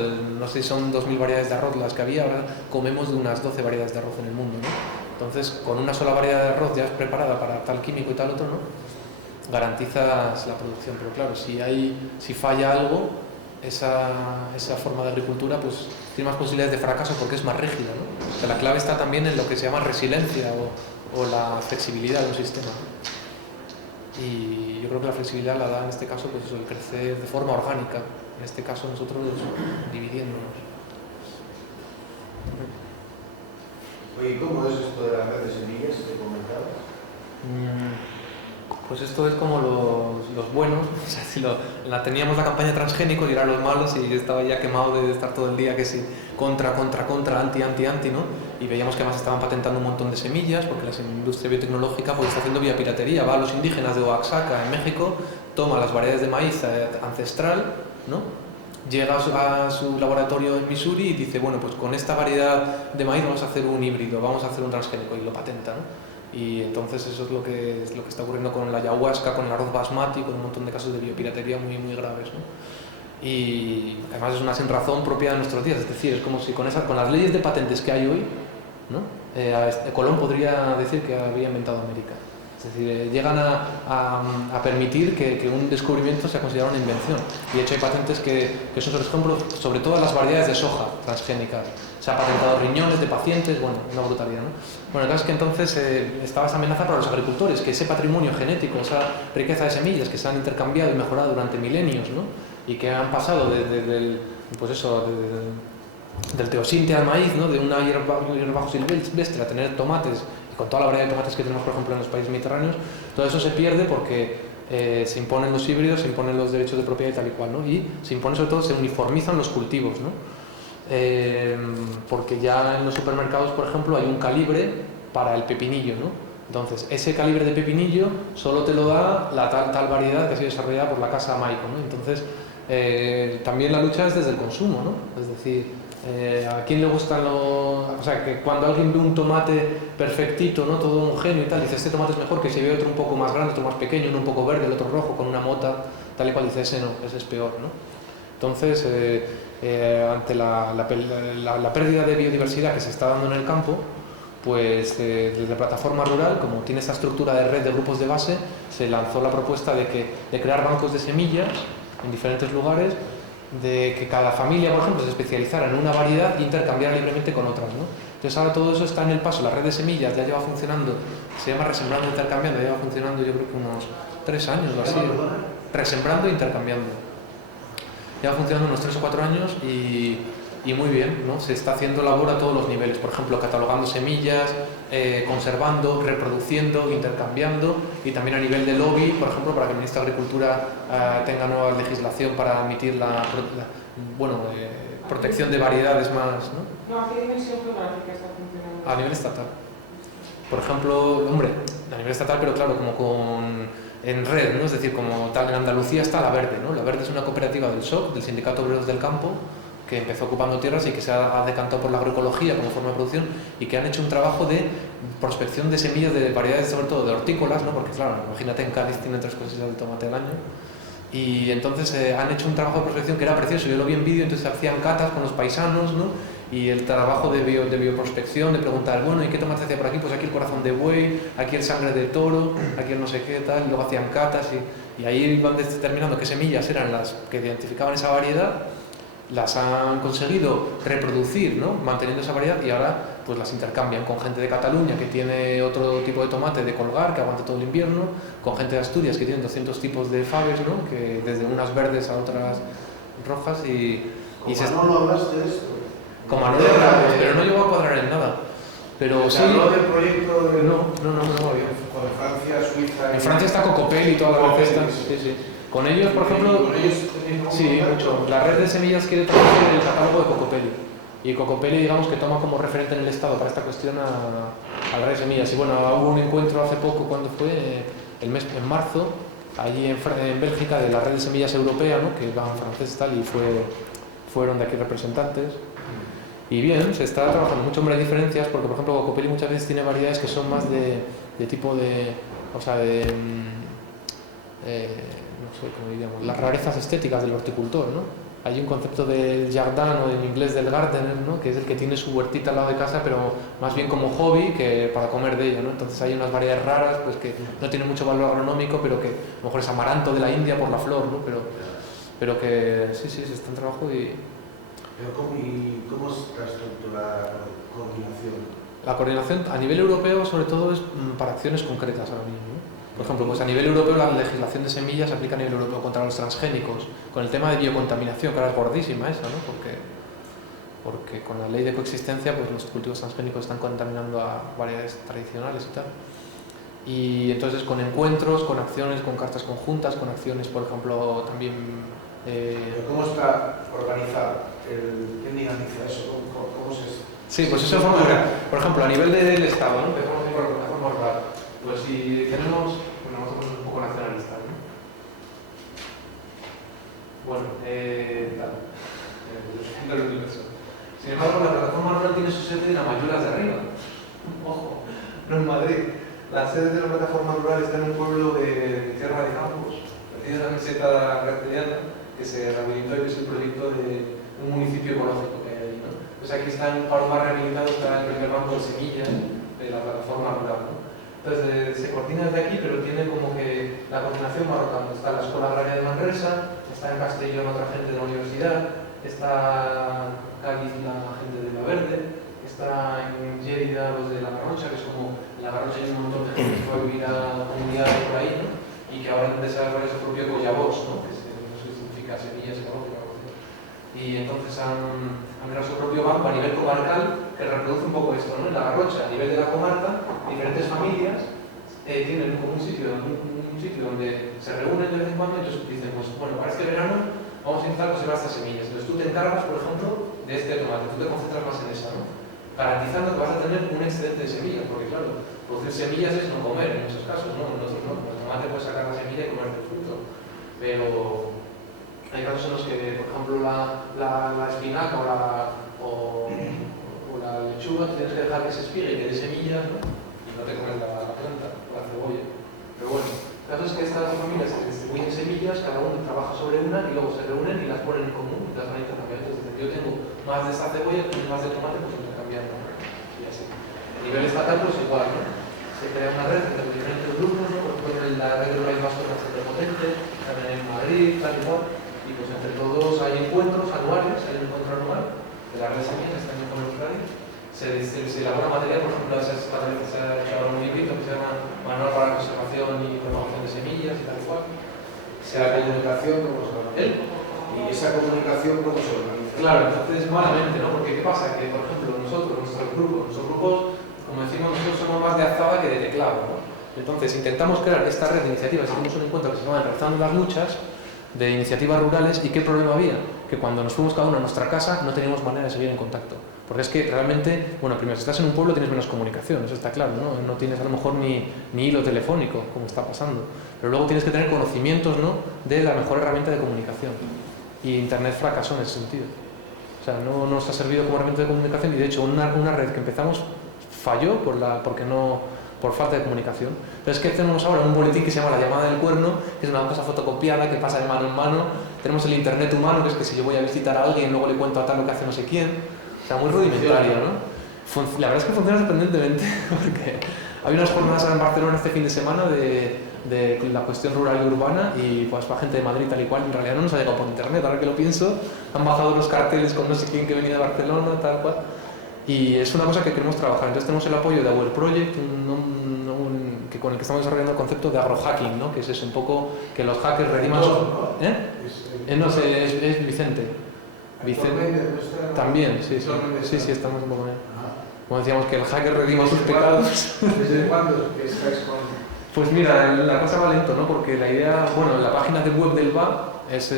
no sé si son 2.000 variedades de arroz las que había, ahora comemos de unas 12 variedades de arroz en el mundo, ¿no? Entonces, con una sola variedad de arroz ya es preparada para tal químico y tal otro, ¿no? Garantizas la producción, pero claro, si falla algo, esa forma de agricultura pues tiene más posibilidades de fracaso porque es más rígida, ¿no? O sea, la clave está también en lo que se llama resiliencia o la flexibilidad de un sistema, ¿no? Y yo creo que la flexibilidad la da en este caso pues eso, el crecer de forma orgánica, en este caso nosotros dividiéndonos. Oye, ¿cómo es esto de la red de semillas que comentabas? Pues esto es como los buenos, o sea, si teníamos la campaña transgénico y eran los malos y yo estaba ya quemado de estar todo el día que sí, contra, anti, ¿no? Y veíamos que además estaban patentando un montón de semillas porque la industria biotecnológica pues está haciendo vía piratería, va a los indígenas de Oaxaca en México, toma las variedades de maíz ancestral, ¿no? llega a su laboratorio en Missouri y dice, bueno, pues con esta variedad de maíz vamos a hacer un híbrido, vamos a hacer un transgénico, y lo patenta, ¿no? Y entonces eso es lo que está ocurriendo con la ayahuasca, con el arroz basmati, con un montón de casos de biopiratería muy, muy graves, ¿no? Y además es una sinrazón propia de nuestros días, es decir, es como si con las leyes de patentes que hay hoy, ¿no? Colón podría decir que había inventado América. Es decir, llegan a permitir que un descubrimiento sea considerado una invención. Y de hecho hay patentes que son, por ejemplo, sobre todo las variedades de soja transgénicas. Se ha patentado riñones de pacientes, bueno, una brutalidad, ¿no? Bueno, el caso es que entonces estaba esa amenaza para los agricultores, que ese patrimonio genético, esa riqueza de semillas que se han intercambiado y mejorado durante milenios, ¿no? Y que han pasado del teosinte al maíz, ¿no? De una hierba bajo silvestre a tener tomates, y con toda la variedad de tomates que tenemos, por ejemplo, en los países mediterráneos, todo eso se pierde porque se imponen los híbridos, se imponen los derechos de propiedad y tal y cual, ¿no? Y se impone, sobre todo, se uniformizan los cultivos, ¿no? Porque ya en los supermercados, por ejemplo, hay un calibre para el pepinillo, ¿no? Entonces, ese calibre de pepinillo solo te lo da la tal variedad que ha sido desarrollada por la casa Maico, ¿no? Entonces, también la lucha es desde el consumo, ¿no? Es decir, ¿a quién le gustan los...? O sea, que cuando alguien ve un tomate perfectito, ¿no? Todo homogéneo y tal, dice, este tomate es mejor, que si ve otro un poco más grande, otro más pequeño, uno un poco verde, el otro rojo, con una mota, tal y cual, dice, ese no, ese es peor, ¿no? Entonces, ante la pérdida de biodiversidad que se está dando en el campo, pues desde Plataforma Rural, como tiene esta estructura de red de grupos de base, se lanzó la propuesta de crear bancos de semillas en diferentes lugares, de que cada familia, por ejemplo, se especializara en una variedad e intercambiara libremente con otras, ¿no? Entonces ahora todo eso está en el paso, la red de semillas ya lleva funcionando, se llama Resembrando e Intercambiando, lleva funcionando yo creo que unos 3 años o así, Resembrando e Intercambiando. Lleva funcionando unos 3 o 4 años y muy bien, ¿no? Se está haciendo labor a todos los niveles, por ejemplo, catalogando semillas, conservando, reproduciendo, intercambiando, y también a nivel de lobby, por ejemplo, para que el Ministro de Agricultura tenga nueva legislación para emitir protección de variedades más, ¿no? No, ¿a qué dimensión geográfica está funcionando? A nivel estatal. Por ejemplo, hombre, a nivel estatal, pero claro, en red, ¿no? Es decir, como tal, en Andalucía está La Verde, ¿no? La Verde es una cooperativa del SOC, del Sindicato Obreros del Campo, que empezó ocupando tierras y que se ha decantado por la agroecología como forma de producción, y que han hecho un trabajo de prospección de semillas de variedades, sobre todo de hortícolas, ¿no? Porque claro, imagínate, en Cádiz tienen 3 cosechas de tomate al año, y entonces han hecho un trabajo de prospección que era precioso. Yo lo vi en vídeo, entonces hacían catas con los paisanos, ¿no? Y el trabajo de bioprospección, de preguntar, bueno, ¿y qué tomate se hacía por aquí? Pues aquí el corazón de buey, aquí el sangre de toro, aquí el no sé qué tal, y luego hacían catas, y ahí iban determinando qué semillas eran las que identificaban esa variedad, las han conseguido reproducir, ¿no? Manteniendo esa variedad, y ahora pues las intercambian con gente de Cataluña que tiene otro tipo de tomate de colgar que aguanta todo el invierno, con gente de Asturias que tiene 200 tipos de faves, ¿no? Que desde unas verdes a otras rojas, y no hablaste de esto. Como Manolo hablamos, pero no llegó a cuadrar en nada. Pero sí. ¿Habló del proyecto de... No. Con Francia, Suiza... En Francia está Cocopel y todas las veces. Sí. Con ellos, por ejemplo, ¿Con ellos sí, mucho. La red de semillas quiere traducir el catálogo de Cocopelli. Y Cocopelli, digamos, que toma como referente en el Estado para esta cuestión a la red de semillas. Y bueno, hubo un encuentro hace poco, ¿cuándo fue? En marzo, allí en Bélgica, de la red de semillas europea, ¿no? Que van franceses y tal, y fueron de aquí representantes. Y bien, se está trabajando mucho. Hombre, hay diferencias, porque por ejemplo Cocopelli muchas veces tiene variedades que son más de tipo de... O sea, no sé cómo diríamos, las rarezas estéticas del horticultor, ¿no? Hay un concepto del jardin, o en inglés del gardener, ¿no? Que es el que tiene su huertita al lado de casa, pero más bien como hobby que para comer de ella, ¿no? Entonces hay unas variedades raras, pues que no tienen mucho valor agronómico, pero que a lo mejor es amaranto de la India por la flor, ¿no? Pero que sí, se está en trabajo y... ¿Cómo está estructurada la coordinación? La coordinación a nivel europeo, sobre todo, es para acciones concretas ahora mismo, ¿no? Por ejemplo, pues a nivel europeo la legislación de semillas se aplica a nivel europeo contra los transgénicos, con el tema de biocontaminación, que ahora es gordísima esa, ¿no? Porque con la ley de coexistencia, pues los cultivos transgénicos están contaminando a variedades tradicionales y tal. Y entonces con encuentros, con acciones, con cartas conjuntas, con acciones, por ejemplo, también... ¿Cómo está organizado? ¿Quién dinamiza eso? ¿Cómo se...? Sí, pues eso forma, por ejemplo, a nivel del Estado, ¿no? Empezamos por la forma rural. Pues si tenemos, bueno, vamos a poner un poco nacionalista, ¿no? Bueno, tal. Sin embargo, la plataforma rural tiene su sede en Amayulas de Arriba. Ojo, no en Madrid. La sede de la plataforma rural está en un pueblo de Tierra de Campos, tiene la meseta carteliana, que se rehabilitó y que es el proyecto de un municipio ecológico que hay ahí, ¿no? Pues aquí está el paro más rehabilitado, está el primer banco de semillas de la plataforma rural, ¿no? Entonces se coordina desde aquí, pero tiene como que la coordinación va rotando. Está la Escuela Agraria de Manresa, está en Castellón otra gente de la universidad, está Cádiz la gente de La Verde, está en Lleida los de La Garrocha, que es como La Garrocha y un montón de gente que va a vivir a comunidades por ahí, ¿no? Y que ahora desarrolla su propio Collabos, ¿no? Que no sé qué significa semillas ecológicas. Y entonces han creado su propio banco a nivel comarcal que reproduce un poco esto, ¿no? En La Garrocha, a nivel de la comarca, diferentes familias tienen como un sitio donde se reúnen de vez en cuando y entonces dicen, pues bueno, para este verano vamos a intentar conservar estas semillas. Entonces tú te encargas, por ejemplo, de este tomate, tú te concentras más en esa, ¿no? Garantizando que vas a tener un excedente de semillas, porque claro, producir semillas es no comer en muchos casos, ¿no? En otros no, con el tomate puedes sacar la semilla y comerte el fruto, pero hay casos en los que, por ejemplo, la espinaca o la lechuga tienes que dejar que se espigue y que dé semillas, ¿no? Y no te comes la planta o la cebolla. Pero bueno, el caso es que estas familias se distribuyen semillas, cada uno trabaja sobre una y luego se reúnen y las ponen en común y las van intercambiando. Entonces, yo tengo más de esta cebolla, tú más de tomate, pues intercambiando, ¿no? Y así. A nivel estatal, pues igual, ¿no? Se crea una red entre diferentes grupos, ¿no? Por ejemplo, la red de País Vasco es bastante potente, también en Madrid, tal y cual. Y pues entre todos hay encuentros anuales, hay un encuentro anual de la red de semillas, este año con Euskadi. Se elabora material, por ejemplo, se ha hecho ahora un librito que se llama Manual para la conservación y propagación de semillas y tal y cual. La comunicación, ¿cómo se organiza? Y esa comunicación, ¿cómo se organiza? Claro, entonces malamente, ¿no? Porque ¿qué pasa? Que, por ejemplo, nuestros grupos, como decimos, nosotros somos más de azada que de teclado, ¿no? Entonces intentamos crear esta red de iniciativas, hicimos un encuentro que se llama Enraizando las Luchas, de iniciativas rurales. ¿Y qué problema había? Que cuando nos fuimos cada uno a nuestra casa no teníamos manera de seguir en contacto. Porque es que realmente, bueno, primero, si estás en un pueblo tienes menos comunicación, eso está claro, ¿no? No tienes a lo mejor ni hilo telefónico, como está pasando. Pero luego tienes que tener conocimientos, ¿no?, de la mejor herramienta de comunicación. Y Internet fracasó en ese sentido. O sea, no nos ha servido como herramienta de comunicación y de hecho una red que empezamos falló por falta de comunicación. Pero es que tenemos ahora un boletín que se llama La Llamada del Cuerno, que es una cosa fotocopiada que pasa de mano en mano. Tenemos el internet humano, que es que si yo voy a visitar a alguien, luego le cuento a tal lo que hace no sé quién. O sea, muy rudimentario, ¿no? La verdad es que funciona sorprendentemente, porque hay unas jornadas en Barcelona este fin de semana de la cuestión rural y urbana y pues va gente de Madrid tal y cual. En realidad no nos ha llegado por internet, ahora que lo pienso, han bajado los carteles con no sé quién que venía de Barcelona, tal cual. Y es una cosa que queremos trabajar. Entonces tenemos el apoyo de Our Project, con el que estamos desarrollando el concepto de agrohacking, ¿no? Que es eso, un poco que los hackers rediman sus... No sé, es Vicente. También, sí, estamos un poco bien. Como decíamos, que el hacker redima sus pecados. ¿Desde cuándo estáis con...? Pues mira, la cosa va lento, ¿no? Porque la idea, bueno, la página de web del BA es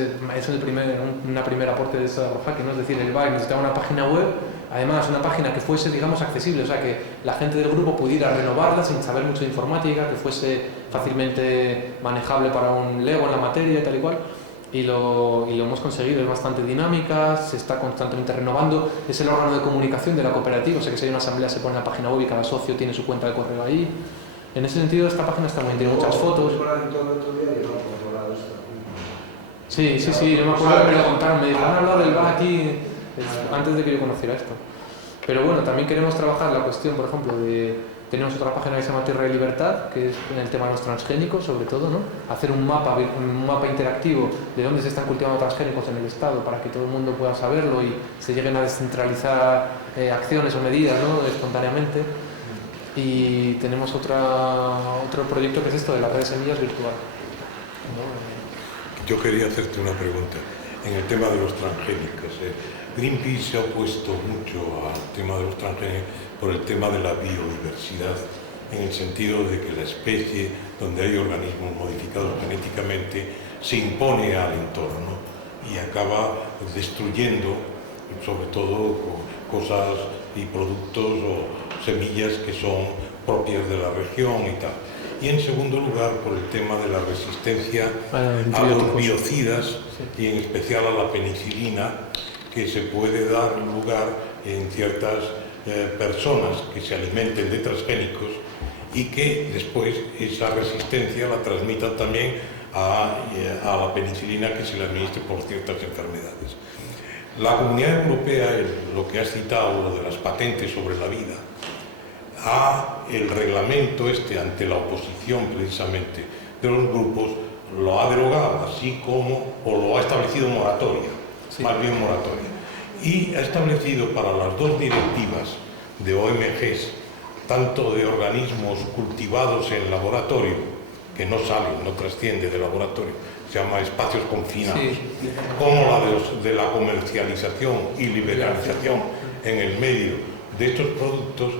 una primera aporte de ese agrohacking, ¿no? Es decir, el BA necesitaba una página web, además una página que fuese, digamos, accesible, o sea, que la gente del grupo pudiera renovarla sin saber mucho de informática, que fuese fácilmente manejable para un lego en la materia y tal y cual. Y lo hemos conseguido, es bastante dinámica, se está constantemente renovando, es el órgano de comunicación de la cooperativa, o sea que si hay una asamblea se pone la página web y cada socio tiene su cuenta de correo ahí. En ese sentido esta página está muy bien, tiene muchas fotos. Sí, yo me acuerdo que me lo contaron, me dijeron hablar del BA aquí antes de que yo conociera esto. Pero bueno, también queremos trabajar la cuestión, por ejemplo, tenemos otra página que se llama Tierra y Libertad, que es en el tema de los transgénicos, sobre todo, ¿no? Hacer un mapa interactivo de dónde se están cultivando transgénicos en el Estado para que todo el mundo pueda saberlo y se lleguen a descentralizar acciones o medidas, ¿no?, espontáneamente. Y tenemos otro proyecto que es esto de la red de semillas virtual, ¿no? Yo quería hacerte una pregunta. En el tema de los transgénicos, Greenpeace se ha opuesto mucho al tema de los transgénicos por el tema de la biodiversidad, en el sentido de que la especie donde hay organismos modificados genéticamente se impone al entorno y acaba destruyendo sobre todo cosas y productos o semillas que son propias de la región y tal. Y en segundo lugar, por el tema de la resistencia a los biocidas y en especial a la penicilina, que se puede dar lugar en ciertas personas que se alimenten de transgénicos y que después esa resistencia la transmitan también a la penicilina que se le administre por ciertas enfermedades. La Comunidad Europea, lo que has citado, lo de las patentes sobre la vida, el reglamento ante la oposición precisamente de los grupos, lo ha derogado, así como, o lo ha establecido moratoria, sí, más bien moratoria, y ha establecido para las dos directivas de OMGs, tanto de organismos cultivados en laboratorio, que no salen, no trasciende del laboratorio, se llama espacios confinados, sí, como la de la comercialización y liberalización en el medio de estos productos,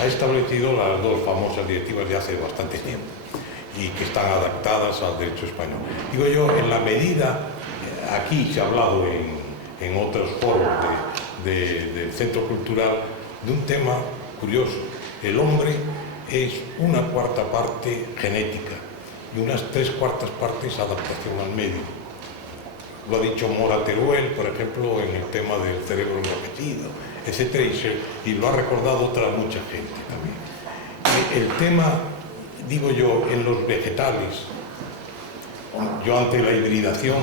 ha establecido las dos famosas directivas de hace bastante tiempo y que están adaptadas al derecho español. Digo yo, en la medida, aquí se ha hablado en otros foros del Centro Cultural de un tema curioso. El hombre es una cuarta parte genética y unas 3/4 partes adaptación al medio. Lo ha dicho Mora Teruel, por ejemplo, en el tema del cerebro envejecido, etc. Y lo ha recordado mucha gente también. El tema, digo yo, en los vegetales, yo ante la hibridación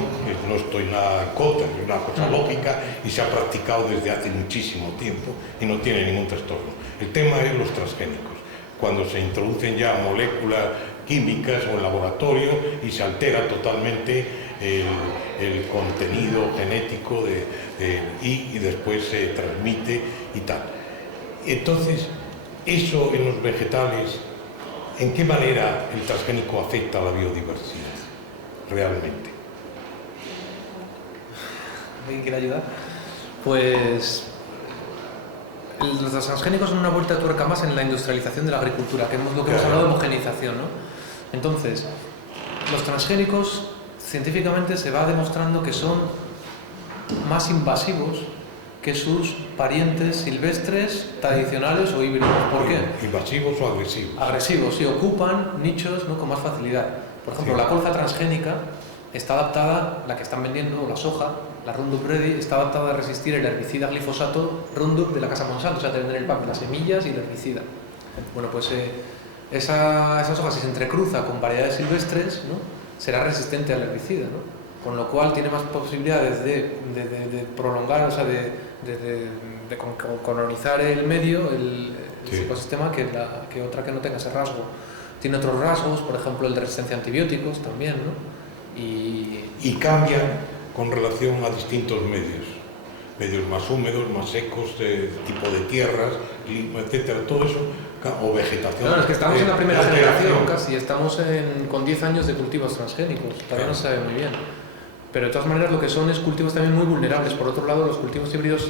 no estoy nada en contra, es una cosa lógica y se ha practicado desde hace muchísimo tiempo y no tiene ningún trastorno. El tema es los transgénicos, cuando se introducen ya moléculas químicas o en laboratorio y se altera totalmente el contenido genético y después se transmite y tal. Entonces, eso en los vegetales, ¿en qué manera el transgénico afecta a la biodiversidad realmente? ¿Alguien quiere ayudar? Pues los transgénicos son una vuelta de tuerca más en la industrialización de la agricultura, que es lo que hemos hablado de homogeneización, ¿no? Entonces, los transgénicos científicamente se va demostrando que son más invasivos que sus parientes silvestres, tradicionales o híbridos. ¿Por qué? ¿Invasivos o agresivos? Agresivos, sí, ocupan nichos, ¿no?, con más facilidad. Por ejemplo, sí, la colza transgénica está adaptada, la que están vendiendo, la soja, la Roundup Ready, está adaptada a resistir el herbicida glifosato Roundup de la casa Monsanto, o sea, te venden el pack, las semillas y el herbicida. Bueno, pues esa soja, si se entrecruza con variedades silvestres, ¿no?, será resistente al herbicida, ¿no? Con lo cual tiene más posibilidades de prolongar, o sea, de colonizar el medio, el sí, ecosistema, que otra que no tenga ese rasgo. Tiene otros rasgos, por ejemplo, el de resistencia a antibióticos también, ¿no? Y cambian con relación a distintos medios más húmedos, más secos, tipo de tierras, etcétera, todo eso, o vegetación. Claro, es que estamos en la primera generación casi, estamos con 10 años de cultivos transgénicos, todavía no se sabe muy bien. Pero de todas maneras lo que son es cultivos también muy vulnerables. Por otro lado, los cultivos híbridos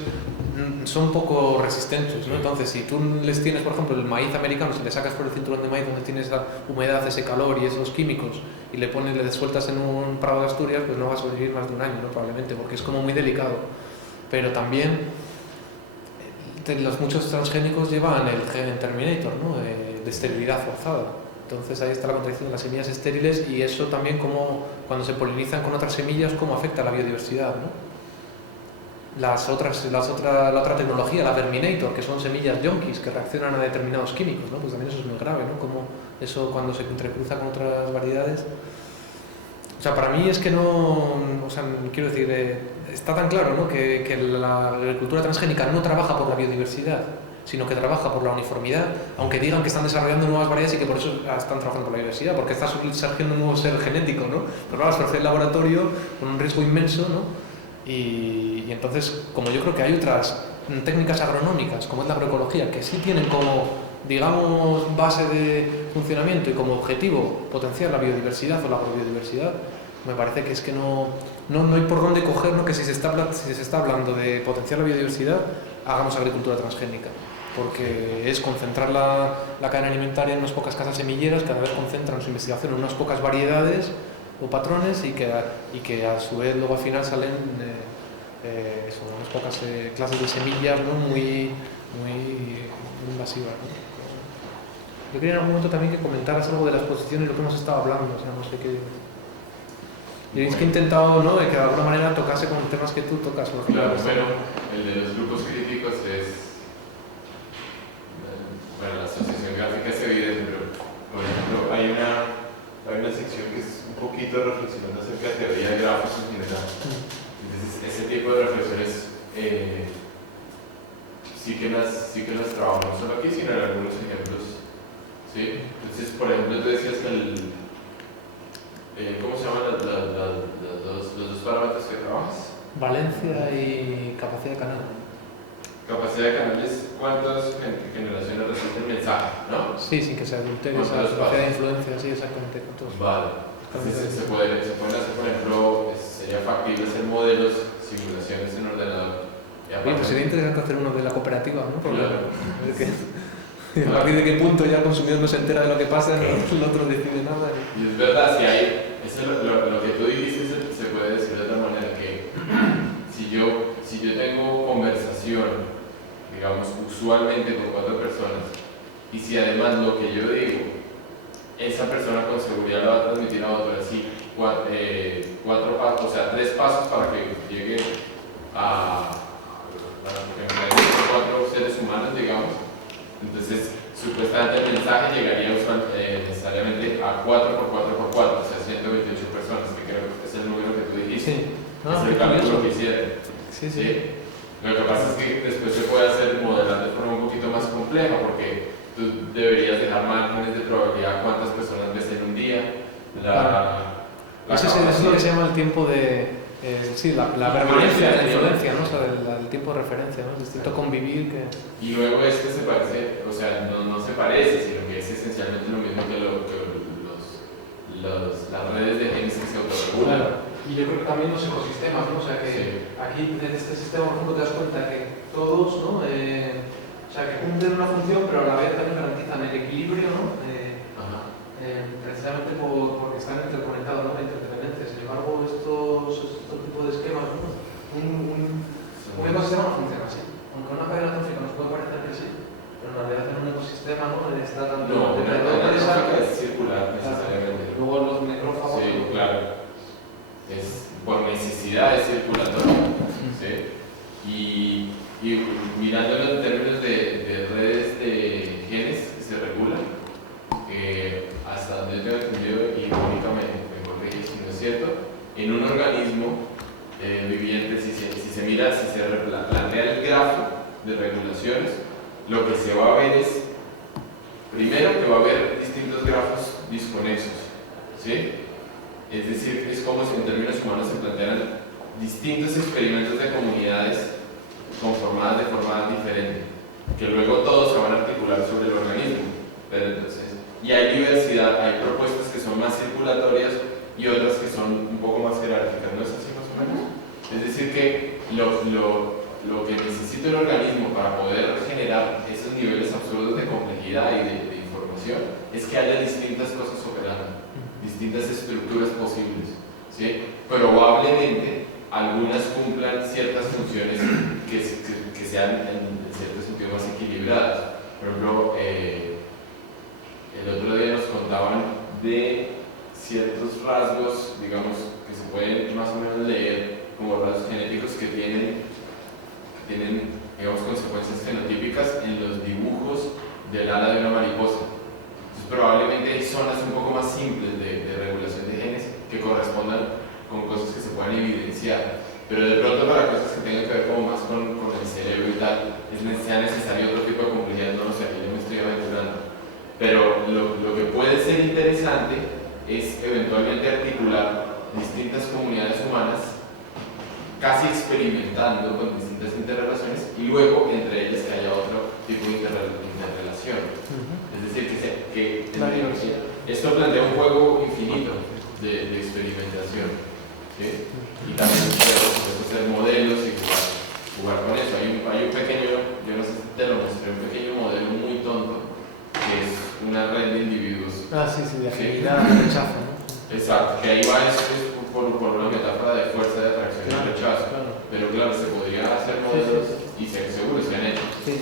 son poco resistentes, ¿no? Entonces, si tú les tienes, por ejemplo, el maíz americano, si le sacas por el cinturón de maíz donde tienes esa humedad, ese calor y esos químicos, y le sueltas en un prado de Asturias, pues no va a sobrevivir más de un año, ¿no?, probablemente, porque es como muy delicado. Pero también los muchos transgénicos llevan el gen Terminator, ¿no?, de esterilidad forzada. Entonces ahí está la contradicción de las semillas estériles, y eso también, como cuando se polinizan con otras semillas, cómo afecta a la biodiversidad, ¿no? La otra tecnología, la Verminator, que son semillas yonkis que reaccionan a determinados químicos, ¿no? Pues también eso es muy grave, ¿no? Como eso, cuando se entrecruza con otras variedades. O sea, para mí es que no, o sea, quiero decir, está tan claro, ¿no?, que la agricultura transgénica no trabaja por la biodiversidad, sino que trabaja por la uniformidad, aunque digan que están desarrollando nuevas variedades y que por eso están trabajando por la biodiversidad, porque está surgiendo un nuevo ser genético, ¿no? Pero claro, surge el laboratorio con un riesgo inmenso, ¿no? Y entonces, como yo creo que hay otras técnicas agronómicas, como es la agroecología, que sí tienen como, digamos, base de funcionamiento y como objetivo potenciar la biodiversidad o la agrobiodiversidad, me parece que es que no hay por dónde coger, ¿no?, que si se está hablando de potenciar la biodiversidad, hagamos agricultura transgénica, porque es concentrar la cadena alimentaria en unas pocas casas semilleras, cada vez concentran su investigación en unas pocas variedades o patrones, y que a su vez luego al final salen unas pocas clases de semillas, ¿no?, muy invasivas, ¿no? Yo quería en algún momento también que comentaras algo de la exposición y lo que hemos estado hablando, o sea, no sé qué. Y es que he intentado, ¿no?, de que de alguna manera tocase con temas que tú tocas, por ejemplo. Claro, bueno, el de los grupos críticos es, bueno, la asociación gráfica es evidente, pero por ejemplo hay una sección que es un poquito reflexionando acerca de teoría de grafos en general. Entonces ese tipo de reflexiones sí que las trabajo no solo aquí, sino en algunos ejemplos, ¿sí? Entonces, por ejemplo, tú decías que ¿cómo se llaman los dos parámetros que trabajas? Valencia y capacidad de canal. Capacidad de canal es cuántas generaciones resulta el mensaje, ¿no? Sí, sin que se adultere esa capacidad de influencia, sí, exactamente, con todos. Vale. Entonces se pueden hacer, por ejemplo, sería factible hacer modelos, simulaciones en ordenador. Oye, pues sería interesante hacer uno de la cooperativa, ¿no? Porque, Claro. A partir de qué punto ya el consumidor no se entera de lo que pasa, el otro decide nada. Y es verdad, si hay, lo que tú dijiste se puede decir de otra manera, que si yo tengo conversación, digamos, usualmente con 4 personas, y si además lo que yo digo, esa persona con seguridad la va a transmitir a otra, así 4 pasos, o sea, 3 pasos para que llegue a 4 seres humanos, digamos. Entonces, supuestamente el mensaje llegaría necesariamente a 4x4x4, o sea, 128 personas, que creo que es el número que tú dijiste. Sí. Es el cálculo que hicieron. Sí. Lo que pasa es que después se puede hacer modelar de forma un poquito más compleja, porque tú deberías dejar márgenes de probabilidad cuántas personas ves en un día. Ese es lo que se llama el tiempo de... sí, la permanencia, la influencia, ¿no? O sea, el tiempo de referencia, ¿no? Es distinto convivir que... Y luego se parece, o sea, no se parece, sino que es esencialmente lo mismo que las redes de genes que se autorregulan. Claro. Y yo creo que también los ecosistemas, ¿no? O sea, que Sí. aquí en este sistema, por ejemplo, te das cuenta que todos, ¿no? O sea, que cumplen una función, pero a la vez también garantizan el equilibrio, ¿no? Precisamente porque están interconectados, ¿no? Interdependientes. Sin embargo, estos tipos de esquemas, ¿no? Un ecosistema no funciona así. Aunque una cadena trófica nos puede parecer que sí, pero en realidad en un ecosistema, ¿no? Está tanto Una trófica es circular necesariamente. Luego los necrófagos. Sí, claro. Es por necesidad de circulatoria. ¿Sí? Y mirándolo en términos de redes de genes que se regulan, hasta donde yo tengo entendido, y Mónica me corrige si no es cierto, en un organismo viviente, si se mira, si se plantea el grafo de regulaciones, lo que se va a ver es, primero, que va a haber distintos grafos disconexos, ¿sí? Es decir, es como si en términos humanos se plantearan distintos experimentos de comunidades conformadas de forma diferente, que luego todos se van a articular sobre el organismo. Pero entonces, y hay diversidad, hay propuestas que son más circulatorias y otras que son un poco más jerárquicas, ¿no es así más o menos? Es decir, que lo que necesita el organismo para poder generar esos niveles absurdos de complejidad y de información es que haya distintas cosas operando, distintas estructuras posibles, ¿sí? Probablemente algunas cumplan ciertas funciones que sean en cierto sentido más equilibradas. Por ejemplo, el otro día nos contaban de ciertos rasgos, digamos, que se pueden más o menos leer como rasgos genéticos que tienen digamos, consecuencias fenotípicas en los dibujos del ala de una mariposa. Entonces, probablemente hay zonas un poco más simples de regulación de genes que correspondan con cosas que se puedan evidenciar. Pero de pronto para cosas que tengan que ver como más con el cerebro y tal, sea necesario otro tipo de complejidad, no lo sé, aquí yo me estoy aventurando. Pero lo que puede ser interesante es eventualmente articular distintas comunidades humanas, casi experimentando con distintas interrelaciones, y luego entre ellas que haya otro tipo de interrelación. Es decir, que esto plantea un juego infinito de experimentación, ¿sí? Y también puedes hacer modelos y jugar con eso. Hay un pequeño, yo no sé si te lo mostré, un pequeño modelo muy tonto que es una red de individuos. Sí, de afinidad, de rechazo, ¿no? Exacto, que ahí va es por una metáfora de fuerza de atracción y rechazo. Claro. Pero claro, se podría hacer modelos y seguro se han hecho. Sí.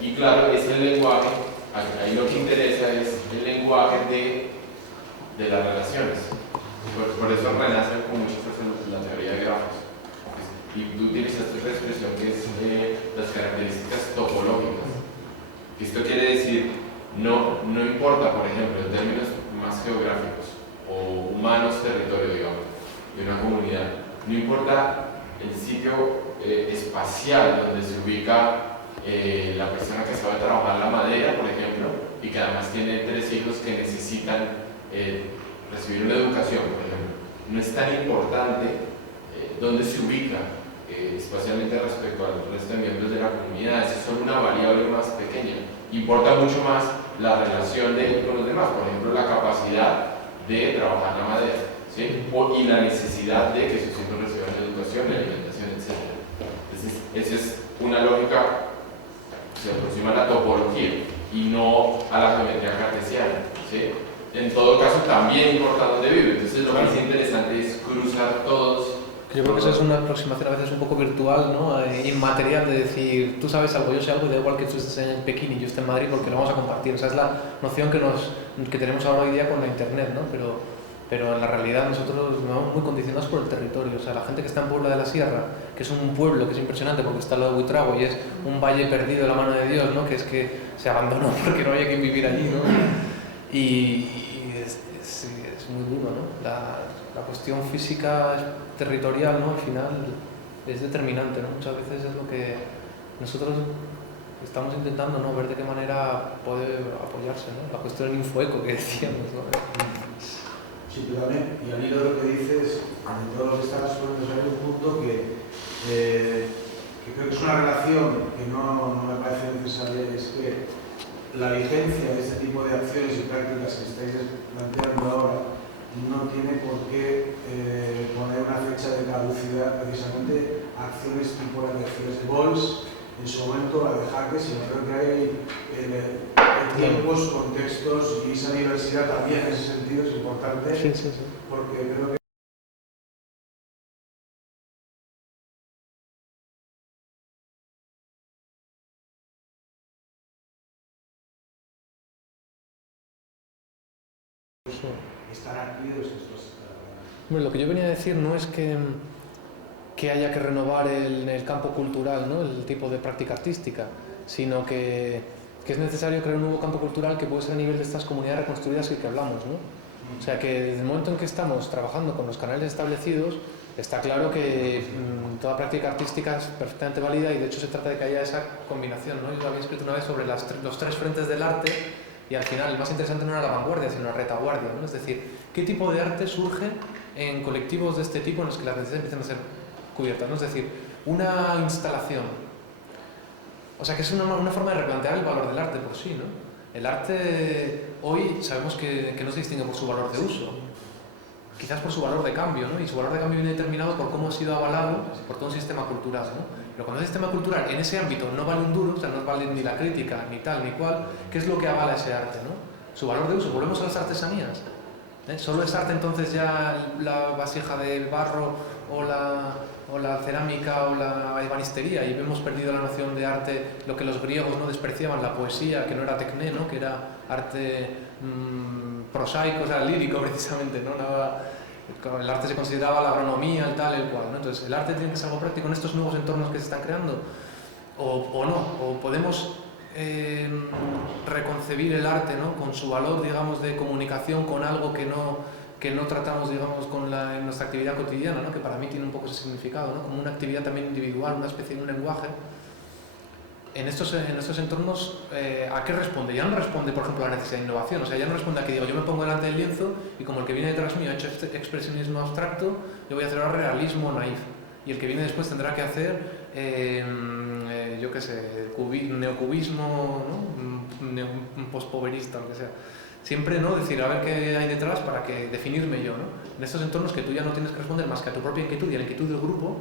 Y claro, es el lenguaje, ahí lo que interesa es el lenguaje de las relaciones. Por eso renacen con muchas veces la teoría de grafos. Y tú utilizas esta expresión que es las características topológicas. Esto quiere decir, no importa, por ejemplo, en términos más geográficos o humanos, territorio, digamos, de una comunidad, no importa el sitio espacial donde se ubica la persona que sabe trabajar la madera, por ejemplo, y que además tiene 3 hijos que necesitan recibir una educación, por ejemplo. No es tan importante dónde se ubica espacialmente respecto al resto de miembros de la comunidad. Es solo una variable más pequeña. Importa mucho más la relación de él con los demás, por ejemplo, la capacidad de trabajar la madera, ¿sí? Y la necesidad de que sus hijos reciban educación, alimentación, etc. Entonces, esa es una lógica que se aproxima a la topología y no a la geometría cartesiana, ¿sí? En todo caso, también importa dónde vive. Entonces, lo que es interesante es cruzar todos. Yo creo que eso es una aproximación a veces un poco virtual, ¿no? Inmaterial, de decir, tú sabes algo, yo sé algo, y da igual que tú estés en Pekín y yo esté en Madrid porque lo vamos a compartir. O sea, es la noción que tenemos ahora hoy día con la Internet, ¿no? Pero en la realidad nosotros nos vemos muy condicionados por el territorio. O sea, la gente que está en Puebla de la Sierra, que es un pueblo que es impresionante porque está al lado de Buitrago y es un valle perdido de la mano de Dios, ¿no? Que es que se abandonó porque no había quien vivir allí, ¿no? Y es muy duro, ¿no? La cuestión física territorial, ¿no? Al final es determinante, ¿no? Muchas veces es lo que nosotros estamos intentando, ¿no? Ver de qué manera puede apoyarse, ¿no? La cuestión del infoeco que decíamos, ¿no? Sí, tú también. Y al hilo de lo que dices, de todo lo que estás poniendo, hay un punto que creo que es una relación que no me parece necesaria, es que la vigencia de este tipo de acciones y prácticas que estáis planteando ahora no tiene por qué poner una fecha de caducidad precisamente a acciones tipo las acciones de Bols, en su momento la de Jaque, sino creo que hay tiempos, contextos y esa diversidad también en ese sentido es importante, Sí. porque creo que están activos estos. Bueno, lo que yo venía a decir no es que haya que renovar el campo cultural, ¿no? El tipo de práctica artística, sino que es necesario crear un nuevo campo cultural que puede ser a nivel de estas comunidades reconstruidas y que hablamos, ¿no? O sea que desde el momento en que estamos trabajando con los canales establecidos, está claro que toda práctica artística es perfectamente válida y de hecho se trata de que haya esa combinación, ¿no? Yo había escrito una vez sobre los 3 frentes del arte y al final el más interesante no era la vanguardia, sino la retaguardia, ¿no? Es decir, ¿qué tipo de arte surge en colectivos de este tipo en los que las necesidades empiezan a ser cubiertas, ¿no? Es decir, una instalación. O sea, que es una forma de replantear el valor del arte por sí, ¿no? El arte hoy sabemos que no se distingue por su valor de uso, quizás por su valor de cambio, ¿no? Y su valor de cambio viene determinado por cómo ha sido avalado por todo un sistema cultural, ¿no? Pero cuando el sistema cultural en ese ámbito no vale un duro, o sea, no vale ni la crítica, ni tal, ni cual, ¿qué es lo que avala ese arte, ¿no? Su valor de uso. Volvemos a las artesanías. ¿Solo es arte entonces ya la vasija de barro o la cerámica o la ebanistería? Y hemos perdido la noción de arte, lo que los griegos no despreciaban, la poesía, que no era tecné, ¿no? Que era arte prosaico, o sea, lírico precisamente, ¿no? El arte se consideraba la agronomía, el tal, el cual, ¿no? Entonces, ¿el arte tiene que ser algo práctico en estos nuevos entornos que se están creando? ¿O no? ¿O podemos reconcebir el arte, ¿no? Con su valor, digamos, de comunicación con algo que no tratamos, digamos, en nuestra actividad cotidiana, ¿no? Que para mí tiene un poco ese significado, ¿no? Como una actividad también individual, una especie de un lenguaje. En estos entornos, ¿a qué responde? Ya no responde, por ejemplo, a la necesidad de innovación. O sea, ya no responde a que digo, yo me pongo delante del lienzo y como el que viene detrás mío ha hecho expresionismo abstracto, yo voy a hacer ahora realismo naif. Y el que viene después tendrá que hacer, yo qué sé, neocubismo, ¿no? Postpoverista, lo que sea. Siempre, ¿no? Decir, a ver qué hay detrás para que definirme yo, ¿no? En estos entornos que tú ya no tienes que responder más que a tu propia inquietud y a la inquietud del grupo,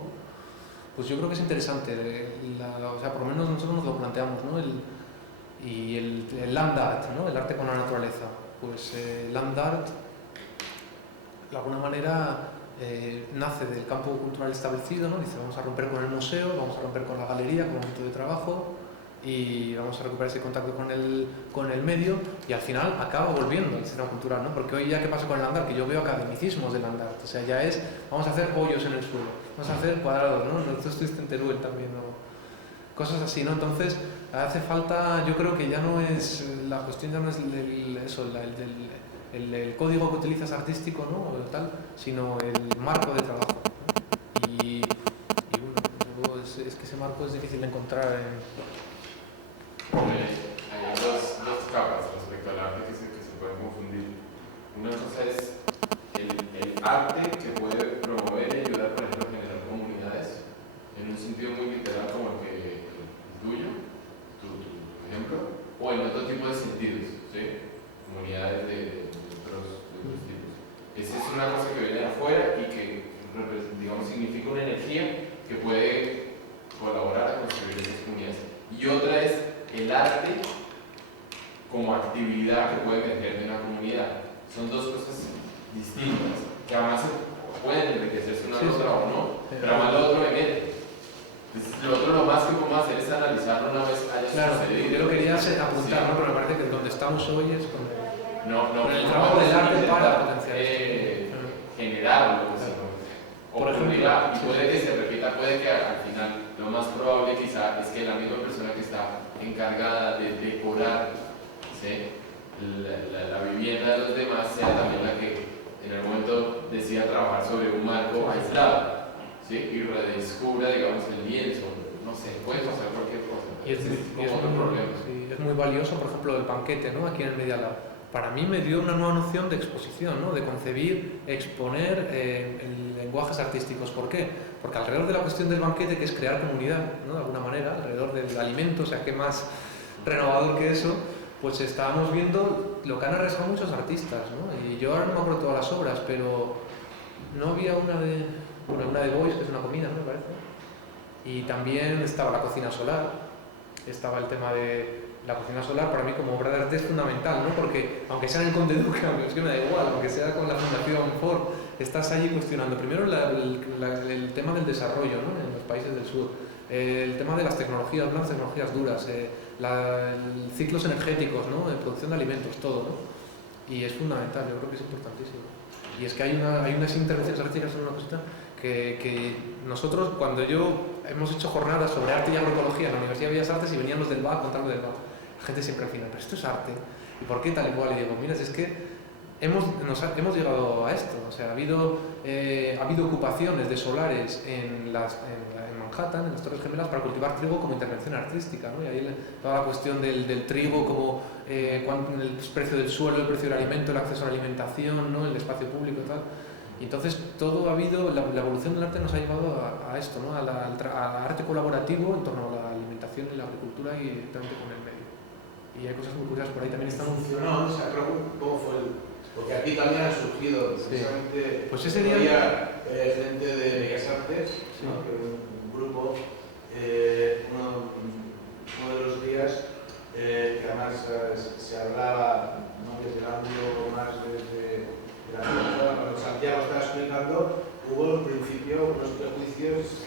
pues yo creo que es interesante. O sea, por lo menos nosotros nos lo planteamos, ¿no? El land art, ¿no? El arte con la naturaleza. Pues land art, de alguna manera, nace del campo cultural establecido, ¿no? Dice, vamos a romper con el museo, vamos a romper con la galería, con el ámbito de trabajo, y vamos a recuperar ese contacto con el medio y al final acaba volviendo al sistema cultural, ¿no? Porque hoy ya ¿qué pasa con el landart? Que yo veo academicismos del landart, o sea, ya es, vamos a hacer hoyos en el suelo, vamos a hacer cuadrados, ¿no? Tú estuviste en Teruel también, ¿no? Cosas así, ¿no? Entonces hace falta, yo creo que ya no es, la cuestión ya no es el código que utilizas artístico, ¿no? O tal, sino el marco de trabajo, ¿no? Y bueno, es que ese marco es difícil de encontrar Hay dos capas respecto al arte que se pueden confundir. Una cosa es el arte que puede promover y ayudar, por ejemplo, a generar comunidades en un sentido muy literal como el tuyo, tu ejemplo, o en otro tipo de sentidos, ¿sí? Comunidades de otros tipos. Esa es una cosa que viene de afuera y que, digamos, significa una energía que puede colaborar a construir esas comunidades. Y otra es el arte como actividad que puede emerger de una comunidad. Son dos cosas distintas, que además pueden enriquecerse una a otra o no, pero además lo otro emerge. Entonces, lo otro, lo más que podemos hacer es analizarlo una vez haya sucedido. Yo lo quería apuntar, ¿no? Pero me parece que donde estamos hoy es con el trabajo del arte para potenciar generarlo, o ocurrirá, y puede que se repita, puede que al final lo más probable quizá es que la misma persona que está encargada de decorar, ¿sí?, la vivienda de los demás sea también la que en el momento decida trabajar sobre un marco aislado, ¿sí?, y redescubra, digamos, el lienzo, no sé, puede pasar cualquier cosa. Y es muy valioso, por ejemplo, el banquete, ¿no? Aquí en el Media Lab. Para mí me dio una nueva noción de exposición, ¿no? De concebir, exponer en lenguajes artísticos. ¿Por qué? Porque alrededor de la cuestión del banquete, que es crear comunidad, ¿no? De alguna manera, alrededor del alimento, o sea, ¿qué más renovador que eso? Pues estábamos viendo lo que han arriesgado muchos artistas, ¿no? Y yo ahora no me acuerdo todas las obras, pero no había una de Bois, que es una comida, ¿no? Me parece. Y también estaba la cocina solar, estaba el tema de la cocina solar. Para mí como obra de arte es fundamental, ¿no? Porque aunque sea en el Conde Duque, aunque es que me da igual, aunque sea con la Fundación Ford, estás allí cuestionando primero el tema del desarrollo, ¿no? En los países del sur, el tema de las tecnologías, las tecnologías duras, ciclos energéticos, ¿no? De producción de alimentos, todo, ¿no? Y es fundamental, yo creo que es importantísimo. Y es que hay unas intervenciones artísticas en una cosita que nosotros, cuando hemos hecho jornadas sobre arte y agroecología en la Universidad de Bellas Artes y venían los del BAC contando del BAC, la gente siempre al final, pero esto es arte, ¿y por qué tal y cual? Y digo, mira, es que hemos llegado a esto, o sea, ha habido ocupaciones de solares en Manhattan, en las Torres Gemelas, para cultivar trigo como intervención artística, ¿no? Y ahí toda la cuestión del trigo como el precio del suelo, el precio del alimento, el acceso a la alimentación, ¿no? El espacio público y tal. Y entonces todo ha habido, la evolución del arte nos ha llevado a esto, ¿no? Al arte colaborativo en torno a la alimentación y la agricultura y directamente con el medio. Y hay cosas muy curiosas por ahí también. Funcionó, o sea, ¿cómo fue porque aquí también ha surgido precisamente, pues ese día gente de Bellas Artes, sí, ¿no? Que un grupo, uno de los días, que además se hablaba, ¿no?, desde el ámbito más desde la cultura, cuando Santiago estaba explicando, hubo en principio unos prejuicios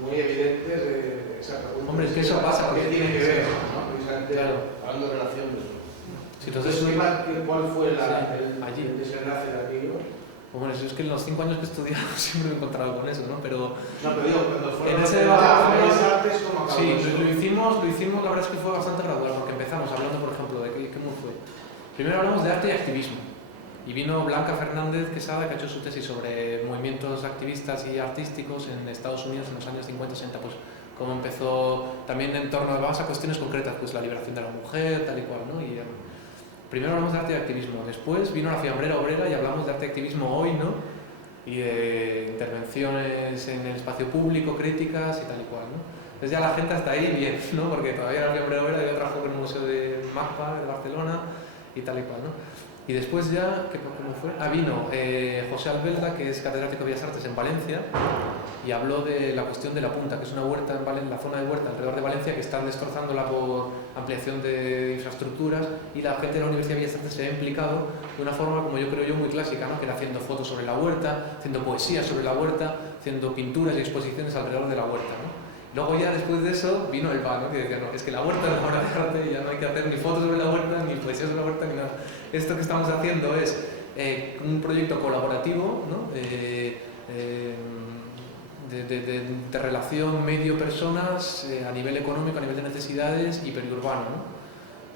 muy evidentes de esa pregunta. Hombre, es que eso pasa. ¿Qué tiene que ver, ¿no? Precisamente, claro, hablando de relación. Sí, entonces, ¿cuál fue el desenlace de aquello? Bueno, eso es que en los 5 años que he estudiado siempre me he encontrado con eso, ¿no? Pero digo, cuando fueron en ese debate, ¿cómo acabó? Sí, lo hicimos, la verdad es que fue bastante gradual, porque empezamos hablando, por ejemplo, de cómo fue. Primero hablamos de arte y activismo. Y vino Blanca Fernández Quesada, que ha hecho su tesis sobre movimientos activistas y artísticos en Estados Unidos en los años 50-60, pues cómo empezó también en torno a cuestiones concretas, pues la liberación de la mujer, tal y cual, ¿no? Y primero hablamos de arte y activismo, después vino la fiambrera obrera y hablamos de arte y activismo hoy, ¿no? Y de intervenciones en el espacio público, críticas y tal y cual, ¿no? Entonces ya la gente hasta ahí bien, ¿no? Porque todavía la fiambrera obrera, yo trabajo en el Museo de MACPA de Barcelona y tal y cual, ¿no? Y después ya, ¿cómo fue? Vino José Albelda, que es catedrático de Bellas Artes en Valencia, y habló de la cuestión de la Punta, que es una huerta en la zona de huerta alrededor de Valencia, que están destrozándola por ampliación de infraestructuras, y la gente de la Universidad de Bellas Artes se ha implicado de una forma, como yo creo muy clásica, ¿no? Que era haciendo fotos sobre la huerta, haciendo poesía sobre la huerta, haciendo pinturas y exposiciones alrededor de la huerta, ¿no? Luego ya después de eso vino el PA, ¿no? Que decía, no, es que la huerta es la obra de arte, ya no hay que hacer ni fotos sobre la huerta, ni poesía sobre la huerta, ni nada. Esto que estamos haciendo es un proyecto colaborativo, ¿no? De relación medio-personas a nivel económico, a nivel de necesidades y periurbano, ¿no?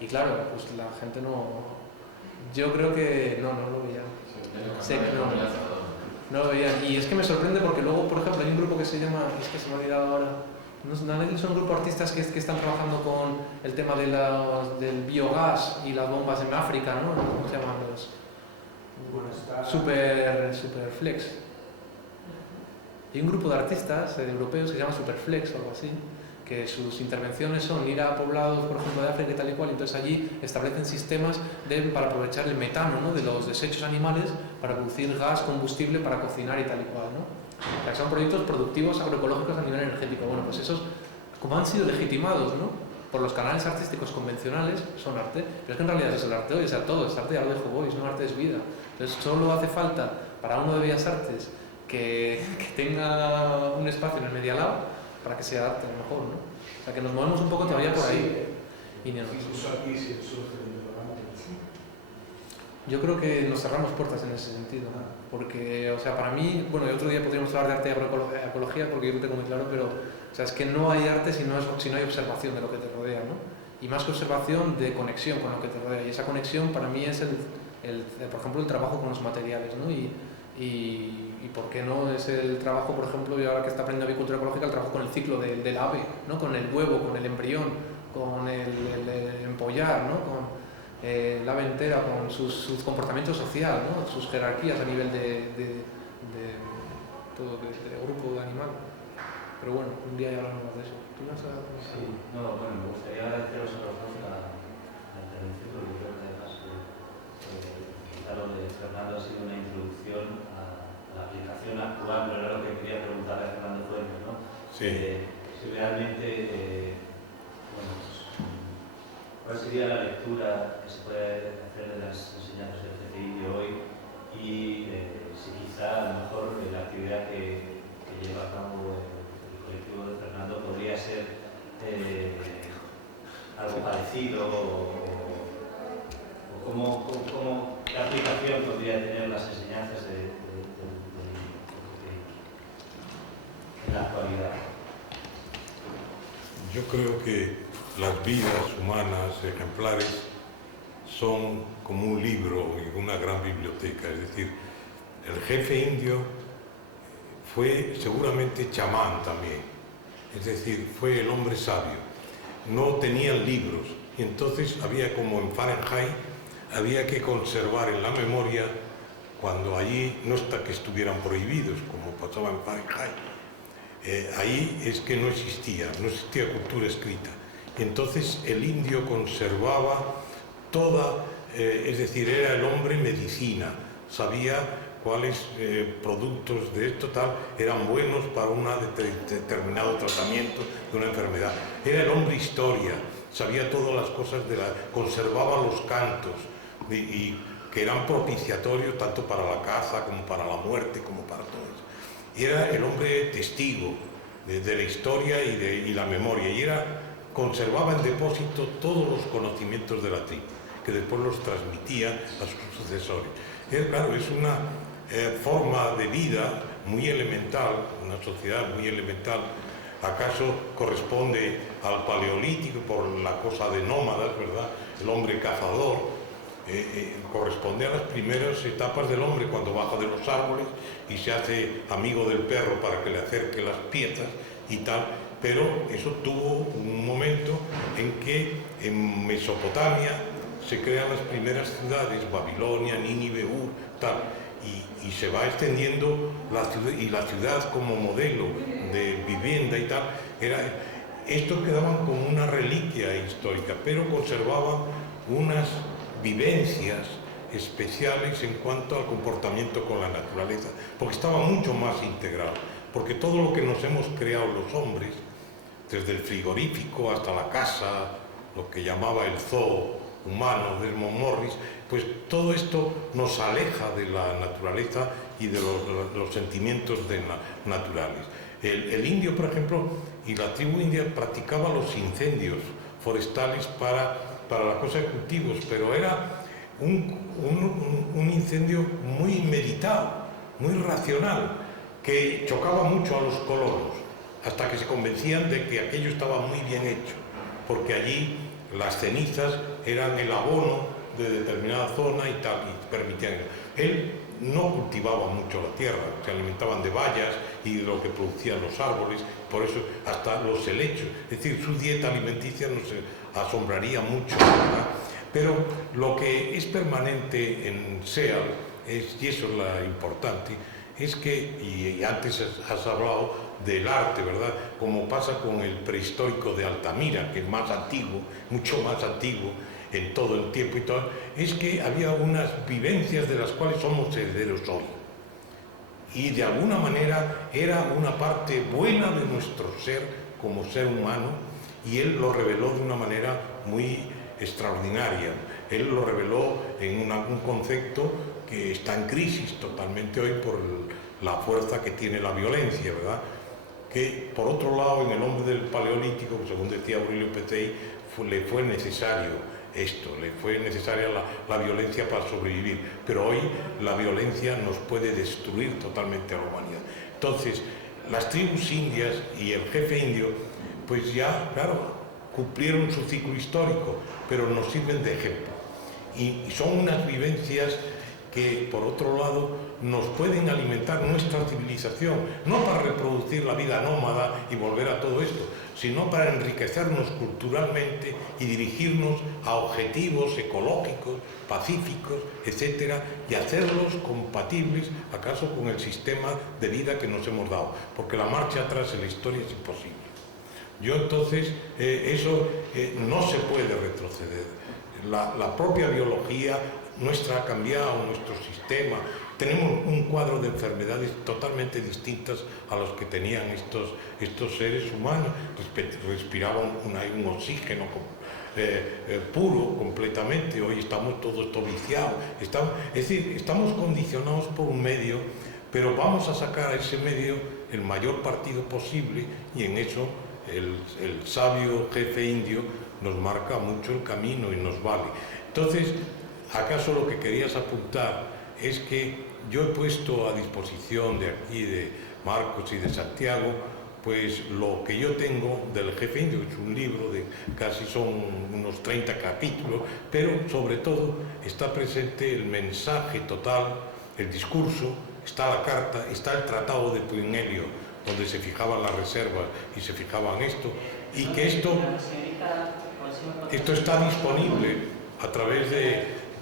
Y claro, pues la gente no... Yo creo que no lo veía. Sé que no lo veía. Y es que me sorprende porque luego, por ejemplo, hay un grupo que se llama... Es que se me ha olvidado ahora... Son un grupo de artistas que están trabajando con el tema del biogás y las bombas en África, ¿no? ¿Cómo se llaman los...? Superflex. Hay un grupo de artistas europeos que se llama Superflex o algo así, que sus intervenciones son ir a poblados, por ejemplo, de África y tal y cual, y entonces allí establecen sistemas para aprovechar el metano, ¿no? De los desechos animales para producir gas, combustible para cocinar y tal y cual, ¿no? O sea, son proyectos productivos agroecológicos a nivel energético. Bueno, pues esos, como han sido legitimados, ¿no? Por los canales artísticos convencionales, son arte, pero es que en realidad es el arte hoy, o sea, todo es arte, ya lo dijo Boyce, no arte es vida. Entonces solo hace falta para uno de Bellas Artes que tenga un espacio en el Media Lab para que sea arte mejor, ¿no? O sea, que nos movemos un poco todavía por ahí. Incluso aquí sí, yo creo que nos cerramos puertas en ese sentido, ¿no? Porque, o sea, para mí, bueno, y otro día podríamos hablar de arte y agroecología porque yo lo tengo muy claro, pero, o sea, es que no hay arte si no hay observación de lo que te rodea, ¿no? Y más que observación, de conexión con lo que te rodea. Y esa conexión para mí es por ejemplo, el trabajo con los materiales, ¿no? Y por qué no es el trabajo, por ejemplo, y ahora que está aprendiendo avicultura ecológica, el trabajo con el ciclo del ave, ¿no? Con el huevo, con el embrión, con el empollar, ¿no? Con la ave entera, con su comportamiento social, ¿no? Sus jerarquías a nivel de grupo animal. Pero bueno, un día ya hablaremos de eso. ¿Tú vas a...? Sí, bueno, me gustaría agradeceros a los dos la intervención, porque creo que además quizá lo de Fernando ha sido una introducción a la aplicación actual, pero era lo que quería preguntarle a Fernando Fuentes, ¿no? Sí. Si realmente, ¿cuál sería la lectura que se puede hacer de las enseñanzas del GTI de hoy? Y si quizá a lo mejor la actividad que lleva a cabo el colectivo de Fernando podría ser algo parecido o qué aplicación podría tener las enseñanzas en la actualidad. Yo creo que las vidas humanas ejemplares son como un libro y una gran biblioteca. Es decir, el jefe indio fue seguramente chamán también, es decir, fue el hombre sabio. No tenían libros y entonces había, como en Fahrenheit, había que conservar en la memoria cuando allí no está que estuvieran prohibidos, como pasaba en Fahrenheit. Ahí es que no existía cultura escrita. Y entonces el indio conservaba toda, es decir, era el hombre medicina, sabía cuáles productos de esto tal eran buenos para un determinado tratamiento de una enfermedad. Era el hombre historia, sabía todas las cosas conservaba los cantos y que eran propiciatorios tanto para la caza como para la muerte, como para todo eso. Y era el hombre testigo de la historia y la memoria, y conservaba en depósito todos los conocimientos de la tribu, que después los transmitía a sus sucesores. Claro, es una forma de vida muy elemental, una sociedad muy elemental. ¿Acaso corresponde al paleolítico por la cosa de nómadas, verdad? El hombre cazador. Corresponde a las primeras etapas del hombre, cuando baja de los árboles y se hace amigo del perro para que le acerque las piezas y tal, pero eso tuvo un momento en que en Mesopotamia se crean las primeras ciudades, Babilonia, Nínive, Ur, tal, y se va extendiendo la ciudad como modelo de vivienda y tal. Estos quedaban como una reliquia histórica, pero conservaban unas vivencias especiales en cuanto al comportamiento con la naturaleza, porque estaba mucho más integrado, porque todo lo que nos hemos creado los hombres, desde el frigorífico hasta la casa, lo que llamaba el zoo humano de Desmond Morris, pues todo esto nos aleja de la naturaleza y de los sentimientos naturales. El indio, por ejemplo, y la tribu india practicaba los incendios forestales para la cosa de cultivos, pero era un incendio muy meditado, muy racional, que chocaba mucho a los colonos, hasta que se convencían de que aquello estaba muy bien hecho, porque allí las cenizas eran el abono de determinada zona y tal, y permitían. Él no cultivaba mucho la tierra, se alimentaban de bayas y de lo que producían los árboles, por eso hasta los helechos, es decir, su dieta alimenticia nos asombraría mucho, ¿verdad? Pero lo que es permanente en SEAL, y eso es lo importante, es que, y antes has hablado del arte, ¿verdad? Como pasa con el prehistórico de Altamira, que es más antiguo, mucho más antiguo en todo el tiempo y todo, es que había unas vivencias de las cuales somos herederos hoy. Y de alguna manera era una parte buena de nuestro ser como ser humano, y él lo reveló de una manera muy extraordinaria. Él lo reveló en un concepto que está en crisis totalmente hoy por la fuerza que tiene la violencia, ¿verdad? Que por otro lado en el hombre del Paleolítico, según decía Aurelio Pettei, le fue necesario esto, le fue necesaria la violencia para sobrevivir, pero hoy la violencia nos puede destruir totalmente a la humanidad. Entonces, las tribus indias y el jefe indio, pues ya, claro, cumplieron su ciclo histórico, pero nos sirven de ejemplo. Y son unas vivencias que, por otro lado, nos pueden alimentar nuestra civilización, no para reproducir la vida nómada y volver a todo esto, sino para enriquecernos culturalmente y dirigirnos a objetivos ecológicos, pacíficos, etcétera, y hacerlos compatibles, acaso, con el sistema de vida que nos hemos dado, porque la marcha atrás en la historia es imposible. Yo entonces, eso no se puede retroceder. La propia biología nuestra ha cambiado, nuestro sistema. Tenemos un cuadro de enfermedades totalmente distintas a los que tenían estos seres humanos. Respiraban un oxígeno puro completamente. Hoy estamos todos viciados. Es decir, estamos condicionados por un medio, pero vamos a sacar a ese medio el mayor partido posible, y en eso el sabio jefe indio nos marca mucho el camino y nos vale. Entonces, ¿acaso lo que querías apuntar es que yo he puesto a disposición de aquí, de Marcos y de Santiago, pues lo que yo tengo del jefe indio? Es un libro de casi son unos 30 capítulos, pero sobre todo está presente el mensaje total, el discurso, está la carta, está el tratado de Puinelio, donde se fijaban las reservas y se fijaban esto, y que esto está disponible a través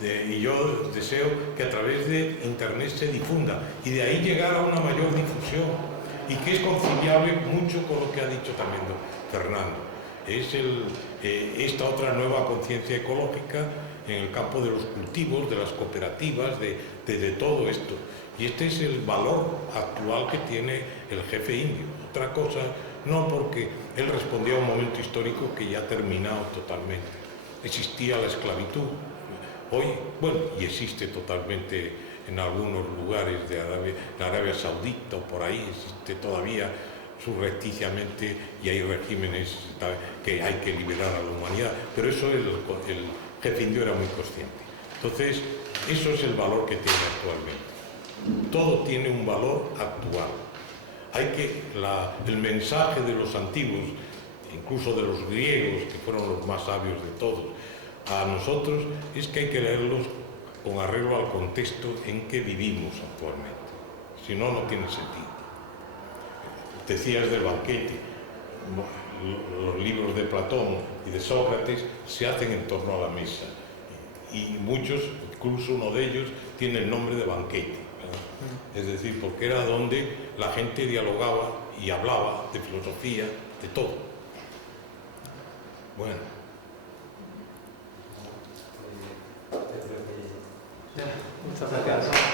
y yo deseo que a través de Internet se difunda y de ahí llegar a una mayor difusión, y que es conciliable mucho con lo que ha dicho también Fernando. Es esta otra nueva conciencia ecológica en el campo de los cultivos, de las cooperativas, de todo esto. Y este es el valor actual que tiene el jefe indio. Otra cosa, no, porque él respondía a un momento histórico que ya ha terminado totalmente. Existía la esclavitud. Hoy, bueno, y existe totalmente en algunos lugares de Arabia Saudita o por ahí, existe todavía subrepticiamente, y hay regímenes que hay que liberar a la humanidad, pero eso el jefe indio era muy consciente. Entonces, eso es el valor que tiene actualmente. Todo tiene un valor actual. El mensaje de los antiguos, incluso de los griegos, que fueron los más sabios de todos, a nosotros es que hay que leerlos con arreglo al contexto en que vivimos actualmente. Si no, no tiene sentido. Decías del banquete. Los libros de Platón y de Sócrates se hacen en torno a la mesa. Y muchos, incluso uno de ellos, tiene el nombre de banquete, ¿verdad? Es decir, porque era donde la gente dialogaba y hablaba de filosofía, de todo. Bueno. Muchas gracias.